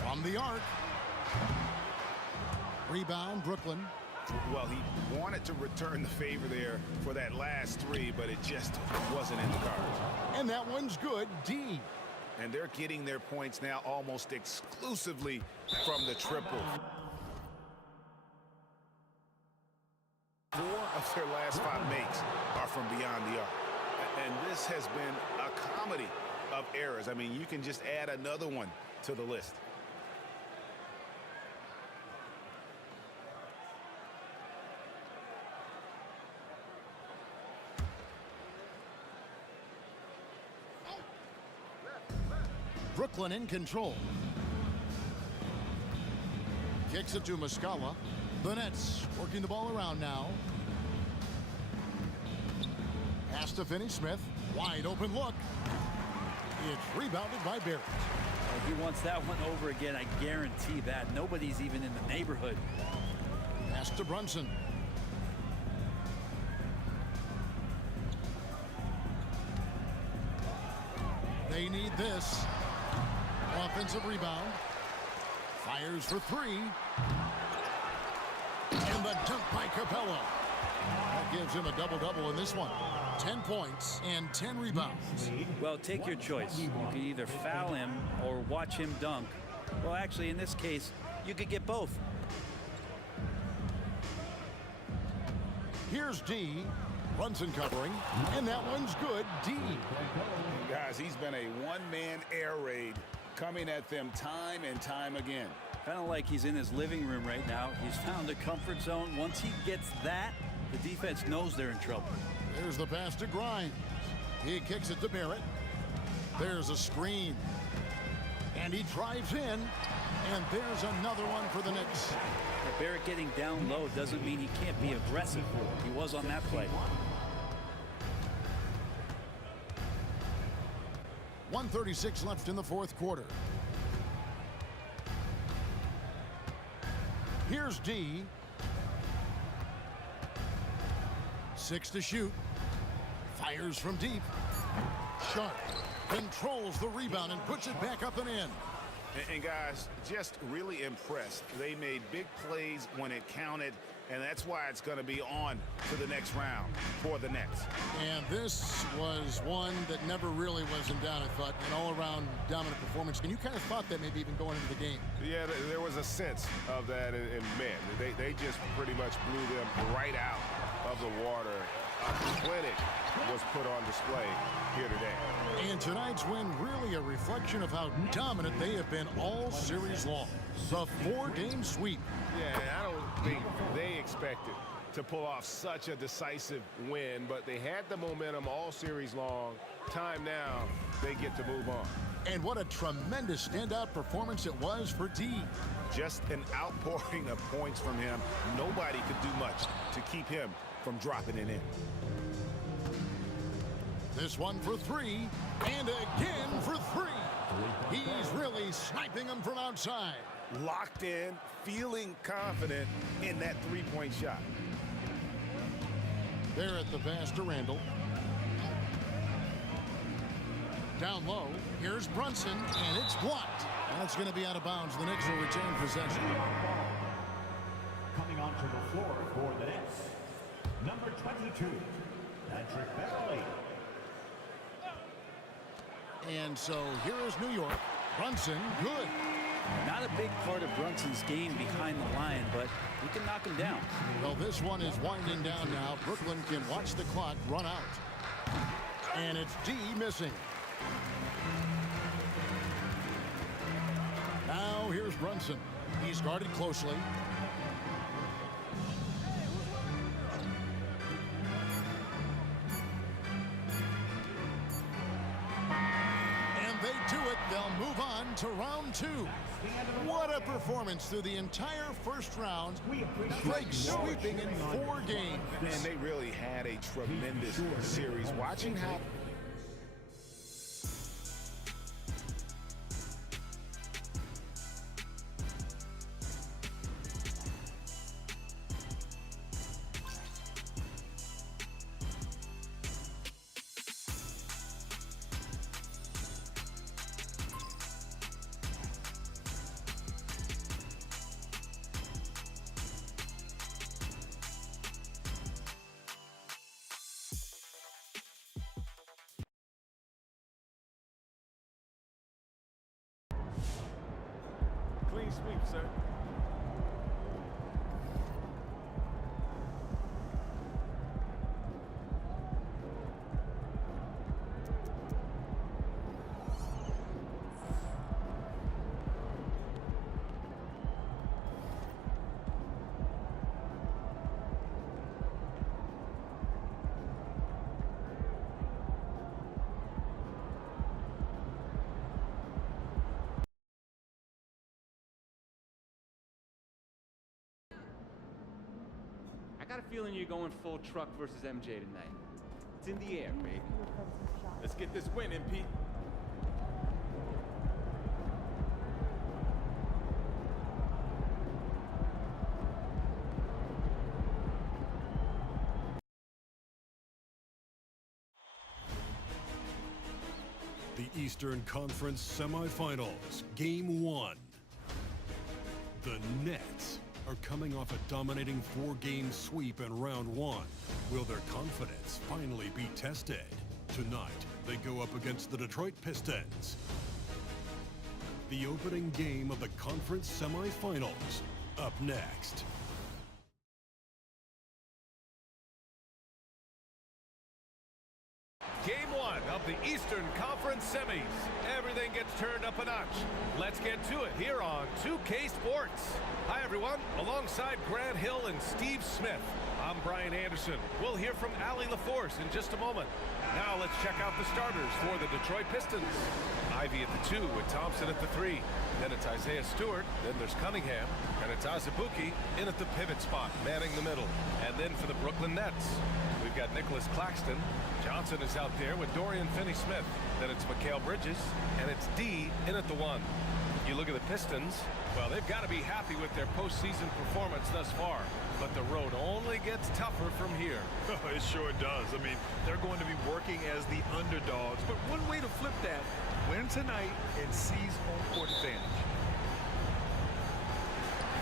From the arc. Rebound, Brooklyn. Well, he wanted to return the favor there for that last 3, but it just wasn't in the cards. And that one's good, D. And they're getting their points now almost exclusively from the triple. 4 of their last 5 makes are from beyond the arc. And this has been a comedy of errors. I mean, you can just add another one to the list. Brooklyn in control. Kicks it to Muscala. The Nets working the ball around now. Pass to Finney-Smith. Wide open look. It's rebounded by Barrett. He wants that one over again, I guarantee that. Nobody's even in the neighborhood. Pass to Brunson. They need this. Offensive rebound. Fires for 3. And the dunk by Capella. That gives him a double-double in this one. 10 points and 10 rebounds. Well, take your choice. You can either foul him or watch him dunk. Well, actually, in this case, you could get both. Here's D. Brunson covering. And that one's good. D. Guys, he's been a one-man air raid coming at them time and time again. Kind of like he's in his living room right now. He's found a comfort zone. Once he gets that, the defense knows they're in trouble. There's the pass to Grimes. He kicks it to Barrett. There's a screen. And he drives in. And there's another one for the Knicks. But Barrett getting down low doesn't mean he can't be aggressive. He was on that play. 1:36 left in the 4th quarter. Here's D. 6 to shoot. Fires from deep. Sharp controls the rebound and puts it back up and in. And guys, just really impressed. They made big plays when it counted, and that's why it's going to be on to the next round for the Nets. And this was one that never really was in doubt, I thought. An all-around dominant performance. And you kind of thought that maybe even going into the game. Yeah, there was a sense of that, and man, they just pretty much blew them right out of the water. A clinic was put on display here today. And tonight's win really a reflection of how dominant they have been all series long. The 4-game sweep. Yeah, I don't think they expected to pull off such a decisive win, but they had the momentum all series long. Time now, they get to move on. And what a tremendous standout performance it was for D. Just an outpouring of points from him. Nobody could do much to keep him from dropping it in. This one for 3, and again for 3. He's really sniping them from outside. Locked in, feeling confident in that three-point shot. There at the pass to Randle. Down low, here's Brunson, and it's blocked. And it's going to be out of bounds. The Knicks will retain possession. Coming onto the floor for the Nets, number 22, Patrick Beverly. And so here is New York. Brunson, good. Not a big part of Brunson's game behind the line, but he can knock him down. Well, this one is winding down now. Brooklyn can watch the clock run out. And it's D missing. Now here's Brunson. He's guarded closely. And they do it. They'll move on to round 2. What a performance through the entire first round. Drake sweeping in 4 games. And they really had a tremendous series. Watching how Clean sweep, sir. I got a feeling you're going full truck versus MJ tonight. It's in the air, baby. Let's get this win, MP. The Eastern Conference semifinals, Game 1. The Nets are coming off a dominating 4-game sweep in round 1. Will their confidence finally be tested? Tonight, they go up against the Detroit Pistons. The opening game of the conference semifinals, up next. Game 1 of the Eastern Conference semis. Everything gets turned up a notch. Let's get to it here on 2K Sports. Hi, everyone. Alongside Grant Hill and Steve Smith, I'm Brian Anderson. We'll hear from Allie LaForce in just a moment. Now let's check out the starters for the Detroit Pistons. Ivy at the 2 with Thompson at the 3. Then it's Isaiah Stewart. Then there's Cunningham. And it's Azubuike in at the pivot spot, manning the middle. And then for the Brooklyn Nets, we've got Nicholas Claxton. Johnson is out there with Dorian Finney-Smith. Then it's Mikal Bridges. And it's D in at the 1. You look at the Pistons, well, they've got to be happy with their postseason performance thus far. But the road only gets tougher from here. It sure does. I mean, they're going to be working as the underdogs. But one way to flip that, win tonight and seize home court advantage.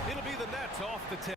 It'll be the Nets off the tip.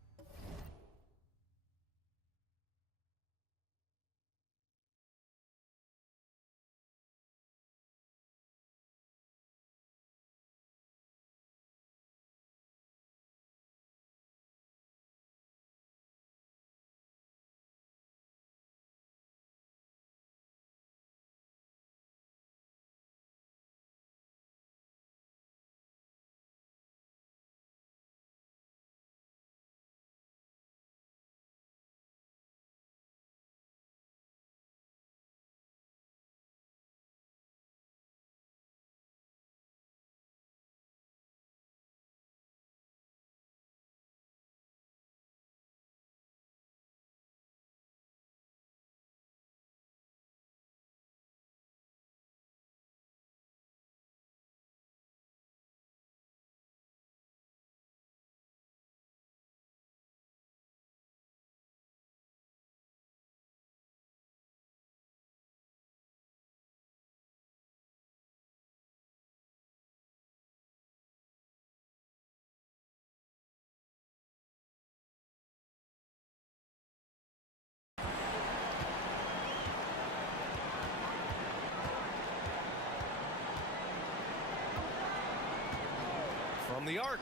from the arc.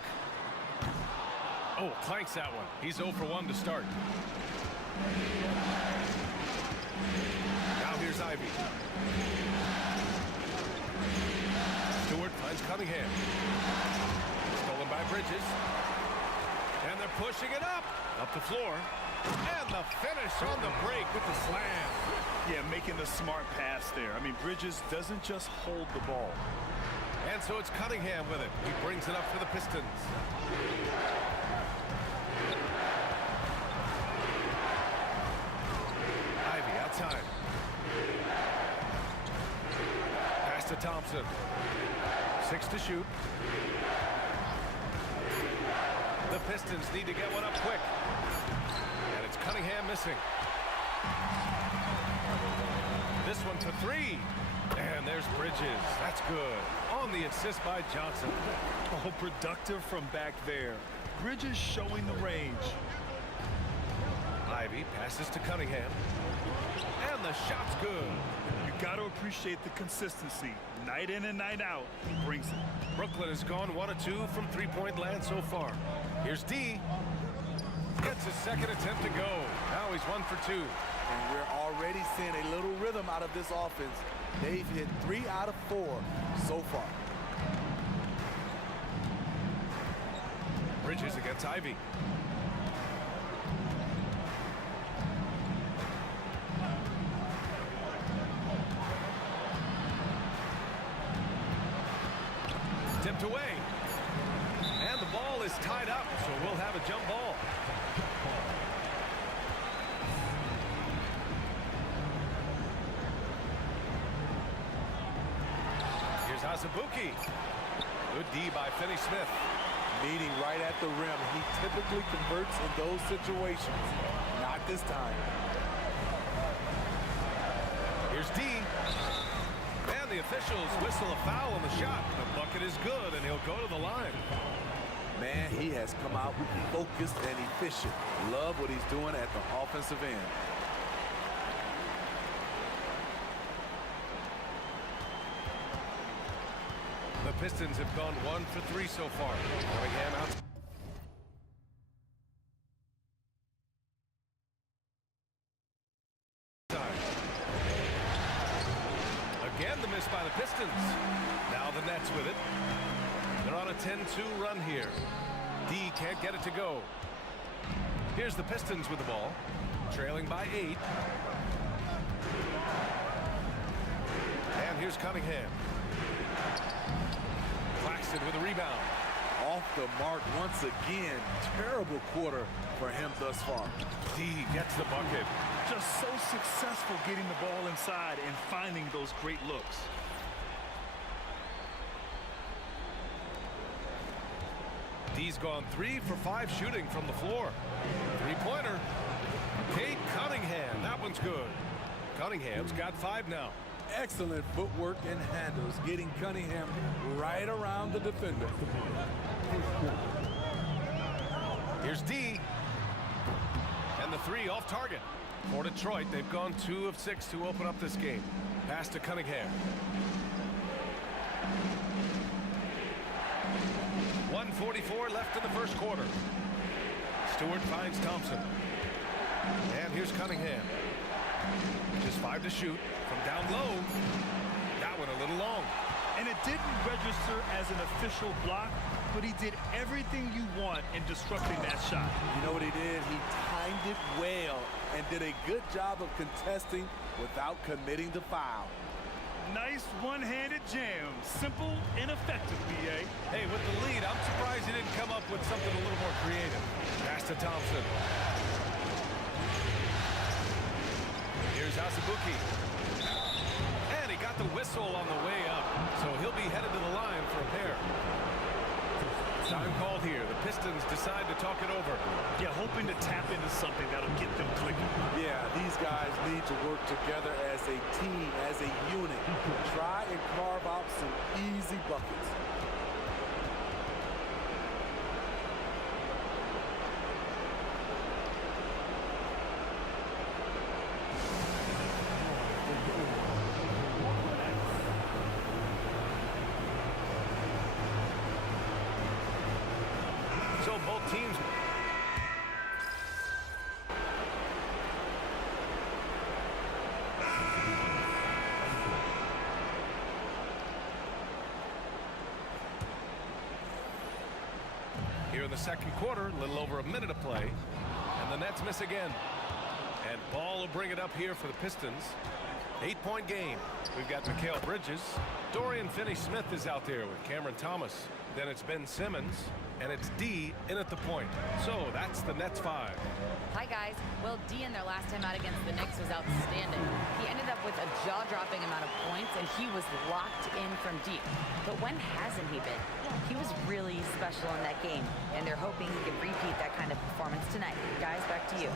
Oh, clanks that one. He's 0 for 1 to start. Now here's Ivy. Stewart finds Cunningham. Stolen by Bridges. And they're pushing it up the floor. And the finish on the break with the slam. Yeah, making the smart pass there. I mean, Bridges doesn't just hold the ball. And so it's Cunningham with it. He brings it up for the Pistons. Ivy outside. Pass to Thompson. 6 to shoot. The Pistons need to get one up quick. And it's Cunningham missing. This one for 3. And there's Bridges. That's good. On the assist by Johnson. Oh, productive from back there. Bridges showing the range. Ivy passes to Cunningham. And the shot's good. You got to appreciate the consistency. Night in and night out, he brings it. Brooklyn has gone 1 of 2 from three-point land so far. Here's D. Gets his second attempt to go. Now he's 1 for 2. And we're already seeing a little rhythm out of this offense. They've hit 3 out of 4 so far. Bridges against Ivy. Tipped away. And the ball is tied up, so we'll have a jump ball. Here's Azubuike. Good D by Finney-Smith. Meeting right at the rim. He typically converts in those situations. Not this time. Here's D. And the officials whistle a foul on the shot. The bucket is good, and he'll go to the line. Man, he has come out focused and efficient. Love what he's doing at the offensive end. The Pistons have gone 1 for 3 so far. Cunningham out. Again, the miss by the Pistons. Now the Nets with it. They're on a 10-2 run here. D can't get it to go. Here's the Pistons with the ball, trailing by 8. And here's Cunningham. Claxton with a rebound. Off the mark once again. Terrible quarter for him thus far. D gets the bucket. Just so successful getting the ball inside and finding those great looks. D's gone 3 for 5 shooting from the floor. Three-pointer. Kate Cunningham. That one's good. Cunningham's got 5 now. Excellent footwork and handles, getting Cunningham right around the defender. Here's D. And the 3 off target. For Detroit, they've gone 2 of 6 to open up this game. Pass to Cunningham. 1:44 left in the first quarter. Stewart finds Thompson. And here's Cunningham. Just 5 to shoot from down low. That one a little long. And it didn't register as an official block, but he did everything you want in disrupting that shot. You know what he did? He timed it well and did a good job of contesting without committing the foul. Nice one-handed jam. Simple and effective, B.A. Hey, with the lead, I'm surprised he didn't come up with something a little more creative. Pass to Thompson. Here's Azubuike. And he got the whistle on the way up, so he'll be headed to the line for a pair. Time called here. The Pistons decide to talk it over. Yeah, hoping to tap into something that'll get them clicking. Yeah, these guys need to work together as a team, as a unit. Try and carve out some easy buckets. So both teams. Here in the second quarter, a little over a minute of play. And the Nets miss again. And Ball will bring it up here for the Pistons. 8-point game. We've got Mikal Bridges. Dorian Finney-Smith is out there with Cameron Thomas. Then it's Ben Simmons. And it's D in at the point. So that's the Nets 5. Hi, guys. Well, D in their last time out against the Knicks was outstanding. He ended up with a jaw-dropping amount of points, and he was locked in from deep. But when hasn't he been? He was really special in that game, and they're hoping he can repeat that kind of performance tonight. Guys, back to you.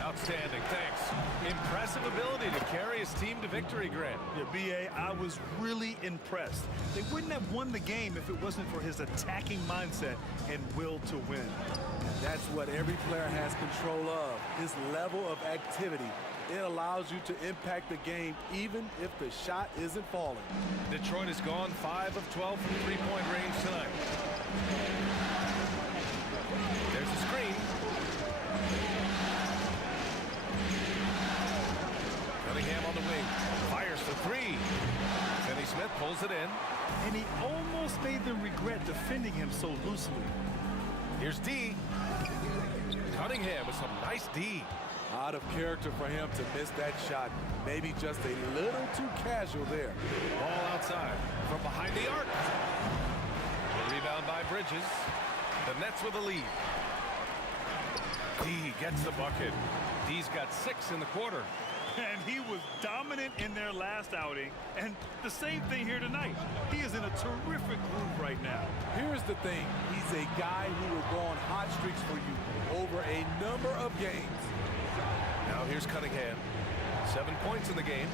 Outstanding. Thanks. Impressive ability to carry his team to victory, Grant. Yeah, B.A., I was really impressed. They wouldn't have won the game if it wasn't for his attacking mindset and will to win. That's what every player has control of, his level of activity. It allows you to impact the game even if the shot isn't falling. Detroit has gone 5 of 12 from three-point range tonight. There's a screen. Cunningham on the wing. Fires the three. Finney-Smith pulls it in. And he almost made them regret defending him so loosely. Here's D. Cunningham with some nice D. Out of character for him to miss that shot. Maybe just a little too casual there. Ball outside from behind the arc. The rebound by Bridges. The Nets with a lead. D gets the bucket. D's got 6 in the quarter. And he was dominant in their last outing. And the same thing here tonight. He is in a terrific groove right now. Here's the thing. He's a guy who will go on hot streaks for you over a number of games. Now here's Cunningham. 7 points in the game.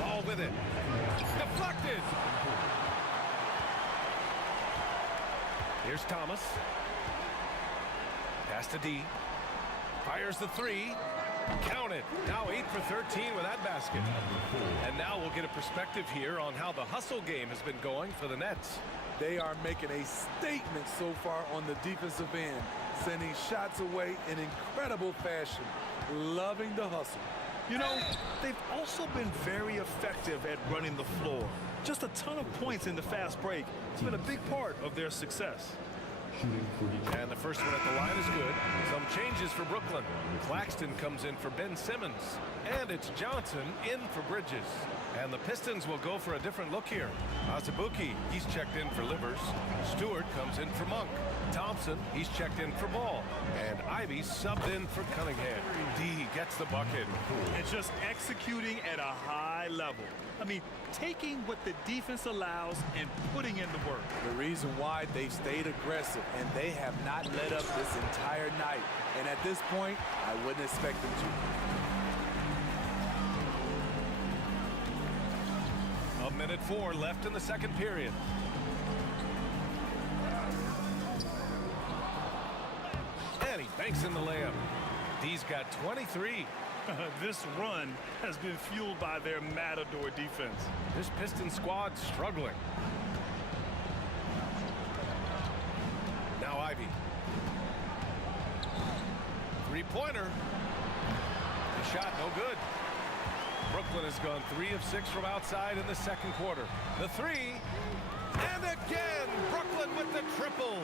Ball with it. Deflected. Here's Thomas. Pass to D. Fires the three. Count it. Now 8 for 13 with that basket. And now we'll get a perspective here on how the hustle game has been going for the Nets. They are making a statement so far on the defensive end, sending shots away in incredible fashion. Loving the hustle. You know, they've also been very effective at running the floor. Just a ton of points in the fast break. It's been a big part of their success. And the first one at the line is good. Some changes for Brooklyn. Claxton comes in for Ben Simmons. And it's Johnson in for Bridges. And the Pistons will go for a different look here. Azubuike, he's checked in for Livers. Stewart comes in for Monk. Thompson, he's checked in for Ball. And Ivy subbed in for Cunningham. D gets the bucket. And just executing at a high level. I mean, taking what the defense allows and putting in the work. The reason why they've stayed aggressive and they have not let up this entire night. And at this point, I wouldn't expect them to. A minute 4 left in the second period. And he banks in the layup. D's got 23. This run has been fueled by their Matador defense. This Piston squad struggling. Now Ivy. Three-pointer. The shot no good. Brooklyn has gone 3 of 6 from outside in the second quarter. The three. And again, Brooklyn with the triple.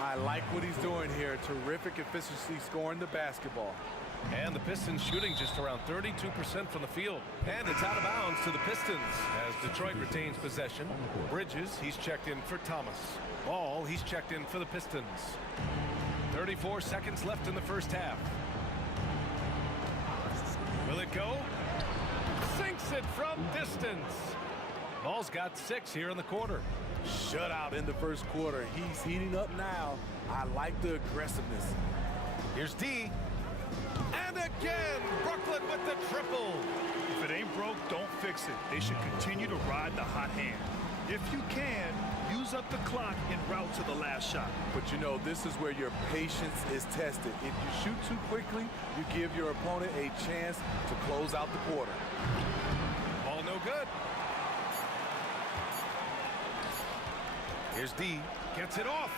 I like what he's doing here. Terrific efficiency scoring the basketball. And the Pistons shooting just around 32% from the field. And it's out of bounds to the Pistons as Detroit retains possession. Bridges, he's checked in for Thomas. Ball, he's checked in for the Pistons. 34 seconds left in the first half. Will it go? Sinks it from distance. Ball's got 6 here in the quarter. Shutout in the first quarter. He's heating up now. I like the aggressiveness. Here's D. And again, Brooklyn with the triple. If it ain't broke, don't fix it. They should continue to ride the hot hand. If you can, use up the clock en route to the last shot. But you know, this is where your patience is tested. If you shoot too quickly, you give your opponent a chance to close out the quarter. Ball no good. Here's D. Gets it off.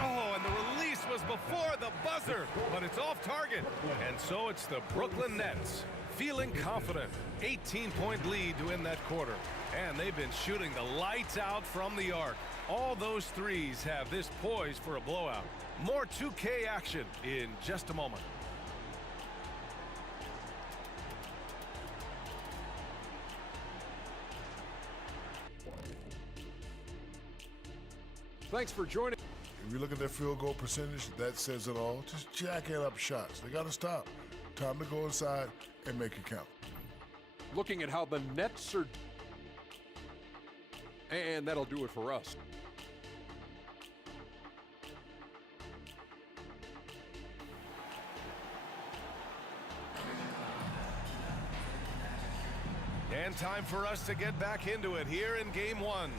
Oh, and the release was before the buzzer, but it's off target. And so it's the Brooklyn Nets feeling confident. 18-point lead to win that quarter. And they've been shooting the lights out from the arc. All those threes have this poised for a blowout. More 2K action in just a moment. Thanks for joining. If you look at their field goal percentage, that says it all. Just jacking up shots. They got to stop. Time to go inside and make it count. Looking at how the Nets are... And that'll do it for us. And time for us to get back into it here in Game 1.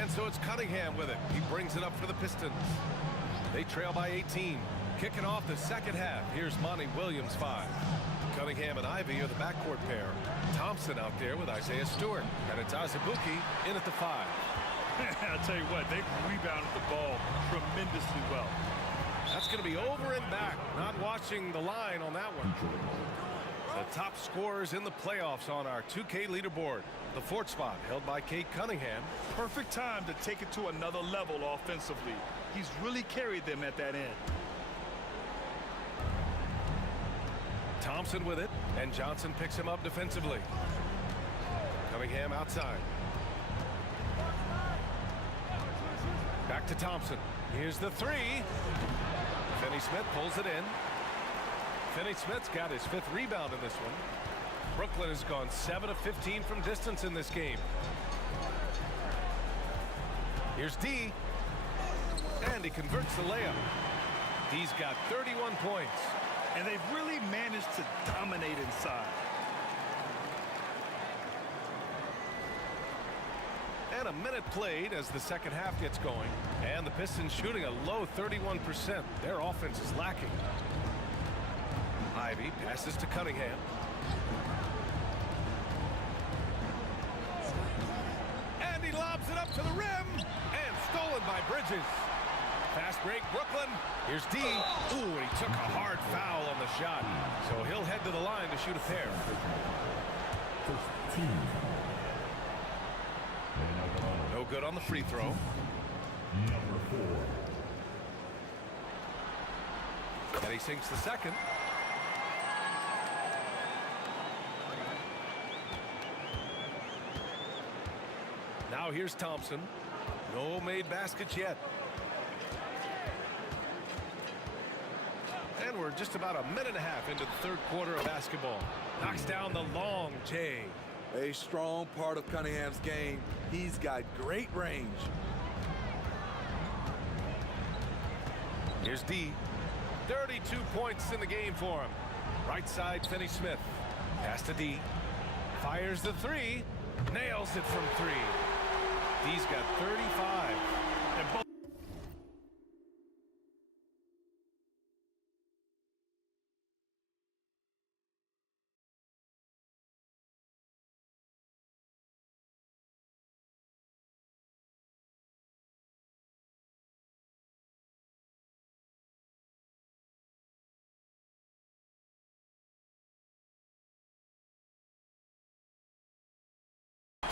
And so it's Cunningham with it. He brings it up for the Pistons. They trail by 18. Kicking off the second half. Here's Monty Williams 5. Cunningham and Ivy are the backcourt pair. Thompson out there with Isaiah Stewart. And it's Azubuike in at the 5. I'll tell you what, they rebounded the ball tremendously well. That's going to be over and back. Not watching the line on that one. The top scorers in the playoffs on our 2K leaderboard. The fourth spot held by Kate Cunningham. Perfect time to take it to another level offensively. He's really carried them at that end. Thompson with it, and Johnson picks him up defensively. Cunningham outside. Back to Thompson. Here's the 3. Finney-Smith pulls it in. Finney-Smith's got his 5th rebound in this one. Brooklyn has gone 7 of 15 from distance in this game. Here's D. And he converts the layup. D's got 31 points. And they've really managed to dominate inside. And a minute played as the second half gets going. And the Pistons shooting a low 31%. Their offense is lacking. Ivy passes to Cunningham. And he lobs it up to the rim. And stolen by Bridges. Fast break, Brooklyn. Here's D. Ooh, and he took a hard foul on the shot. So he'll head to the line to shoot a pair. No good on the free throw. And he sinks the second. Now here's Thompson. No made baskets yet. And we're just about a minute and a half into the third quarter of basketball. Knocks down the long J. A strong part of Cunningham's game. He's got great range. Here's D. 32 points in the game for him. Right side, Finney-Smith. Pass to D. Fires the 3. Nails it from 3. D's got 35. And both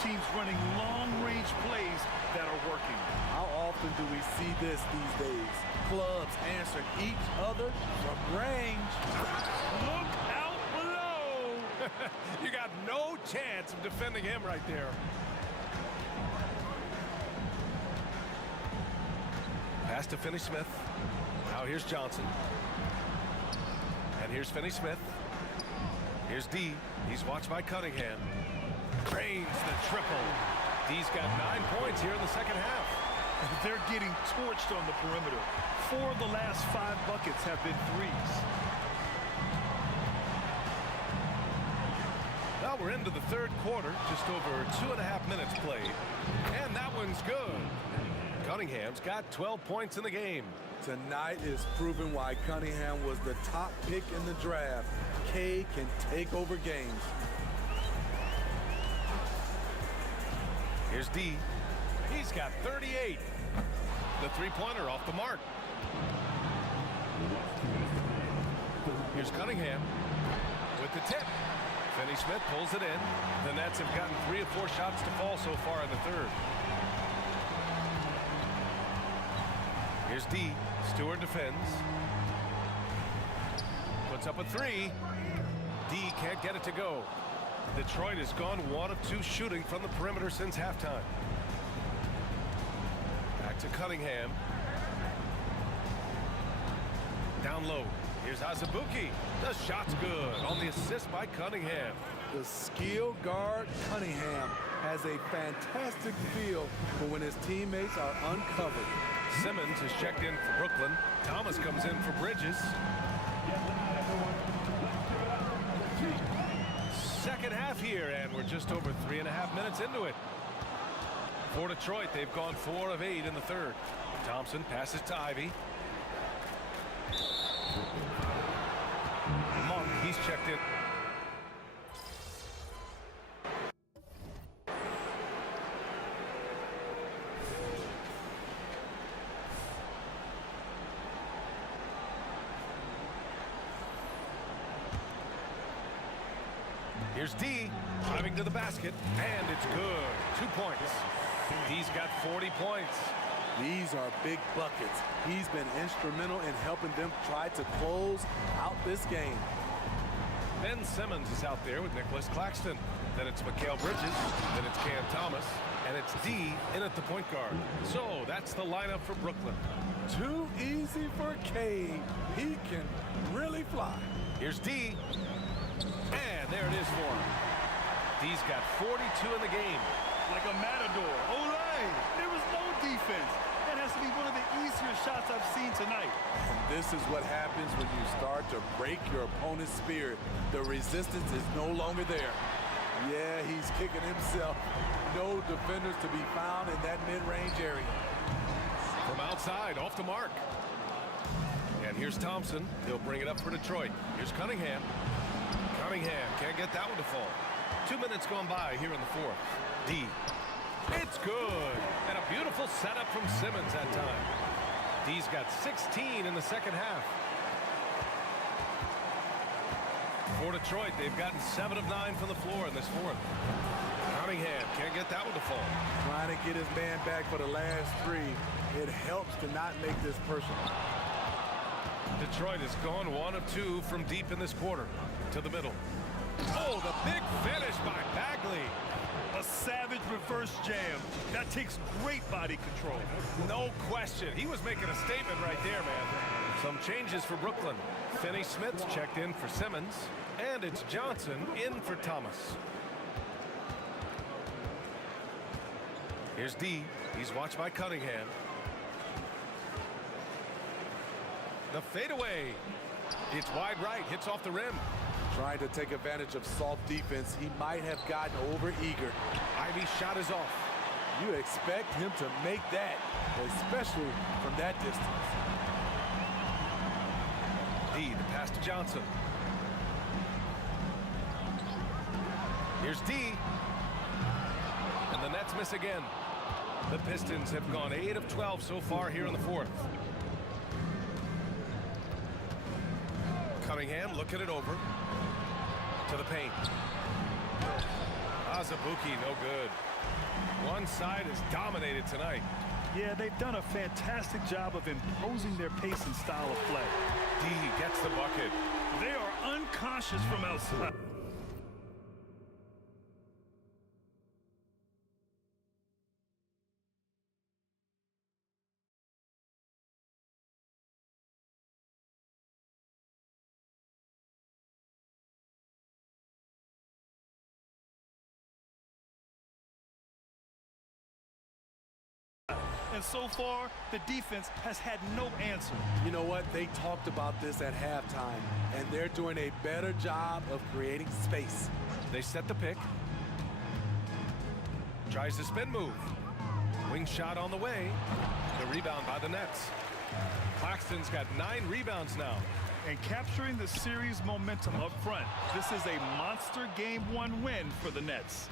teams running long-range plays that are working. How often do we see this these days? Clubs answering each other from range. look out below. You got no chance of defending him right there. Pass to Finney-Smith. Now here's Johnson. And here's Finney-Smith. Here's D. He's watched by Cunningham. Drains the triple. D's got 9 points here in the second half. They're getting torched on the perimeter. 4 of the last 5 buckets have been threes. Now we're into the third quarter, just over 2.5 minutes played. And that one's good. Cunningham's got 12 points in the game. Tonight is proving why Cunningham was the top pick in the draft. K can take over games. Here's D. He's got 38. The three-pointer off the mark. Here's Cunningham with the tip. Finney Smith pulls it in. The Nets have gotten 3 of 4 shots to fall so far in the third. Here's D. Stewart defends. Puts up a 3. D can't get it to go. Detroit has gone 1 of 2 shooting from the perimeter since halftime. Back to Cunningham. Down low. Here's Azubuike. The shot's good on the assist by Cunningham. The skill guard Cunningham has a fantastic feel for when his teammates are uncovered. Simmons is checked in for Brooklyn. Thomas comes in for Bridges. Second half here, and we're just over 3.5 minutes into it. For Detroit, they've gone 4 of 8 in the third. Thompson passes to Ivy. Monk, he's checked in. Here's D, driving to the basket, and it's good. 2 points. D's got 40 points. These are big buckets. He's been instrumental in helping them try to close out this game. Ben Simmons is out there with Nicholas Claxton. Then it's Mikal Bridges. Then it's Cam Thomas. And it's D in at the point guard. So that's the lineup for Brooklyn. Too easy for K. He can really fly. Here's D. And there it is for him. D's got 42 in the game. Like a matador. Olay! There was no defense. That has to be one of the easier shots I've seen tonight. And this is what happens when you start to break your opponent's spirit. The resistance is no longer there. Yeah, he's kicking himself. No defenders to be found in that mid-range area. From outside, off the mark. And here's Thompson. He'll bring it up for Detroit. Here's Cunningham. Cunningham can't get that one to fall. 2 minutes gone by here in the fourth. D. It's good. And a beautiful setup from Simmons that time. D's got 16 in the second half. For Detroit, they've gotten 7 of 9 from the floor in this fourth. Cunningham can't get that one to fall. Trying to get his man back for the last 3. It helps to not make this personal. Detroit has gone 1 of 2 from deep in this quarter. To the middle. Oh, the big finish by Bagley. A savage reverse jam. That takes great body control. No question. He was making a statement right there, man. Some changes for Brooklyn. Finney Smith's checked in for Simmons. And it's Johnson in for Thomas. Here's D. He's watched by Cunningham. The fadeaway. It's wide right. Hits off the rim. Trying to take advantage of soft defense. He might have gotten over-eager. Ivy's shot is off. You expect him to make that, especially from that distance. D, the pass to Johnson. Here's D. And the Nets miss again. The Pistons have gone 8 of 12 so far here in the fourth. Cunningham looking it over. To the paint. Azubuike, no good. One side is dominated tonight. Yeah, they've done a fantastic job of imposing their pace and style of play. D gets the bucket. They are unconscious from outside. And so far, the defense has had no answer. You know what? They talked about this at halftime, and they're doing a better job of creating space. They set the pick. Tries the spin move. Wing shot on the way. The rebound by the Nets. Claxton's got 9 rebounds now. And capturing the series momentum up front. This is a monster Game 1 win for the Nets.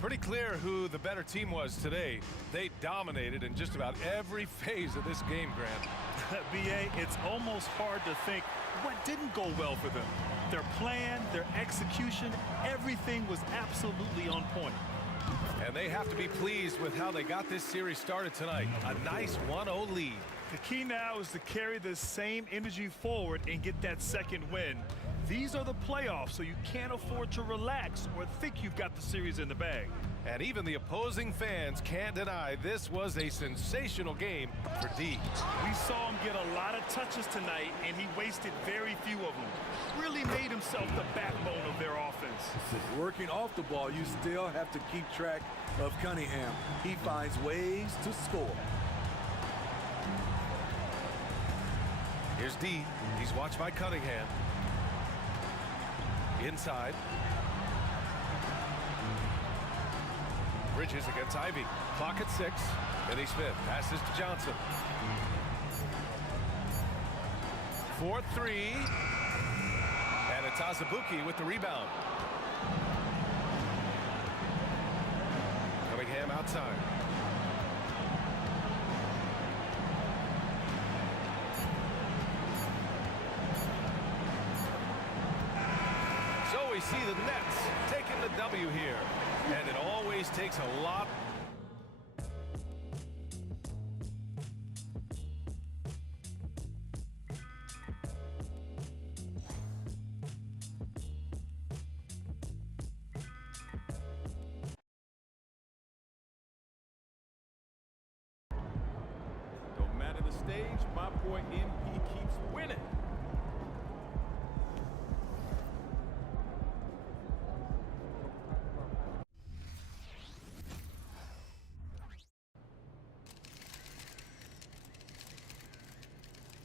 Pretty clear who the better team was today. They dominated in just about every phase of this game, Grant. B.A., it's almost hard to think what didn't go well for them. Their plan, their execution, everything was absolutely on point. And they have to be pleased with how they got this series started tonight. A nice 1-0 lead. The key now is to carry this same energy forward and get that second win. These are the playoffs, so you can't afford to relax or think you've got the series in the bag. And even the opposing fans can't deny this was a sensational game for D. We saw him get a lot of touches tonight, and he wasted very few of them. Really made himself the backbone of their offense. Working off the ball, you still have to keep track of Cunningham. He finds ways to score. Here's D. He's watched by Cunningham. Inside. Bridges against Ivy. Clock at 6. Finney Smith passes to Johnson. 4-3. And it's Azubuike with the rebound. Cunningham outside. So we see the Nets taking the W here. And it always takes a lot. No matter the stage, my boy MP keeps winning.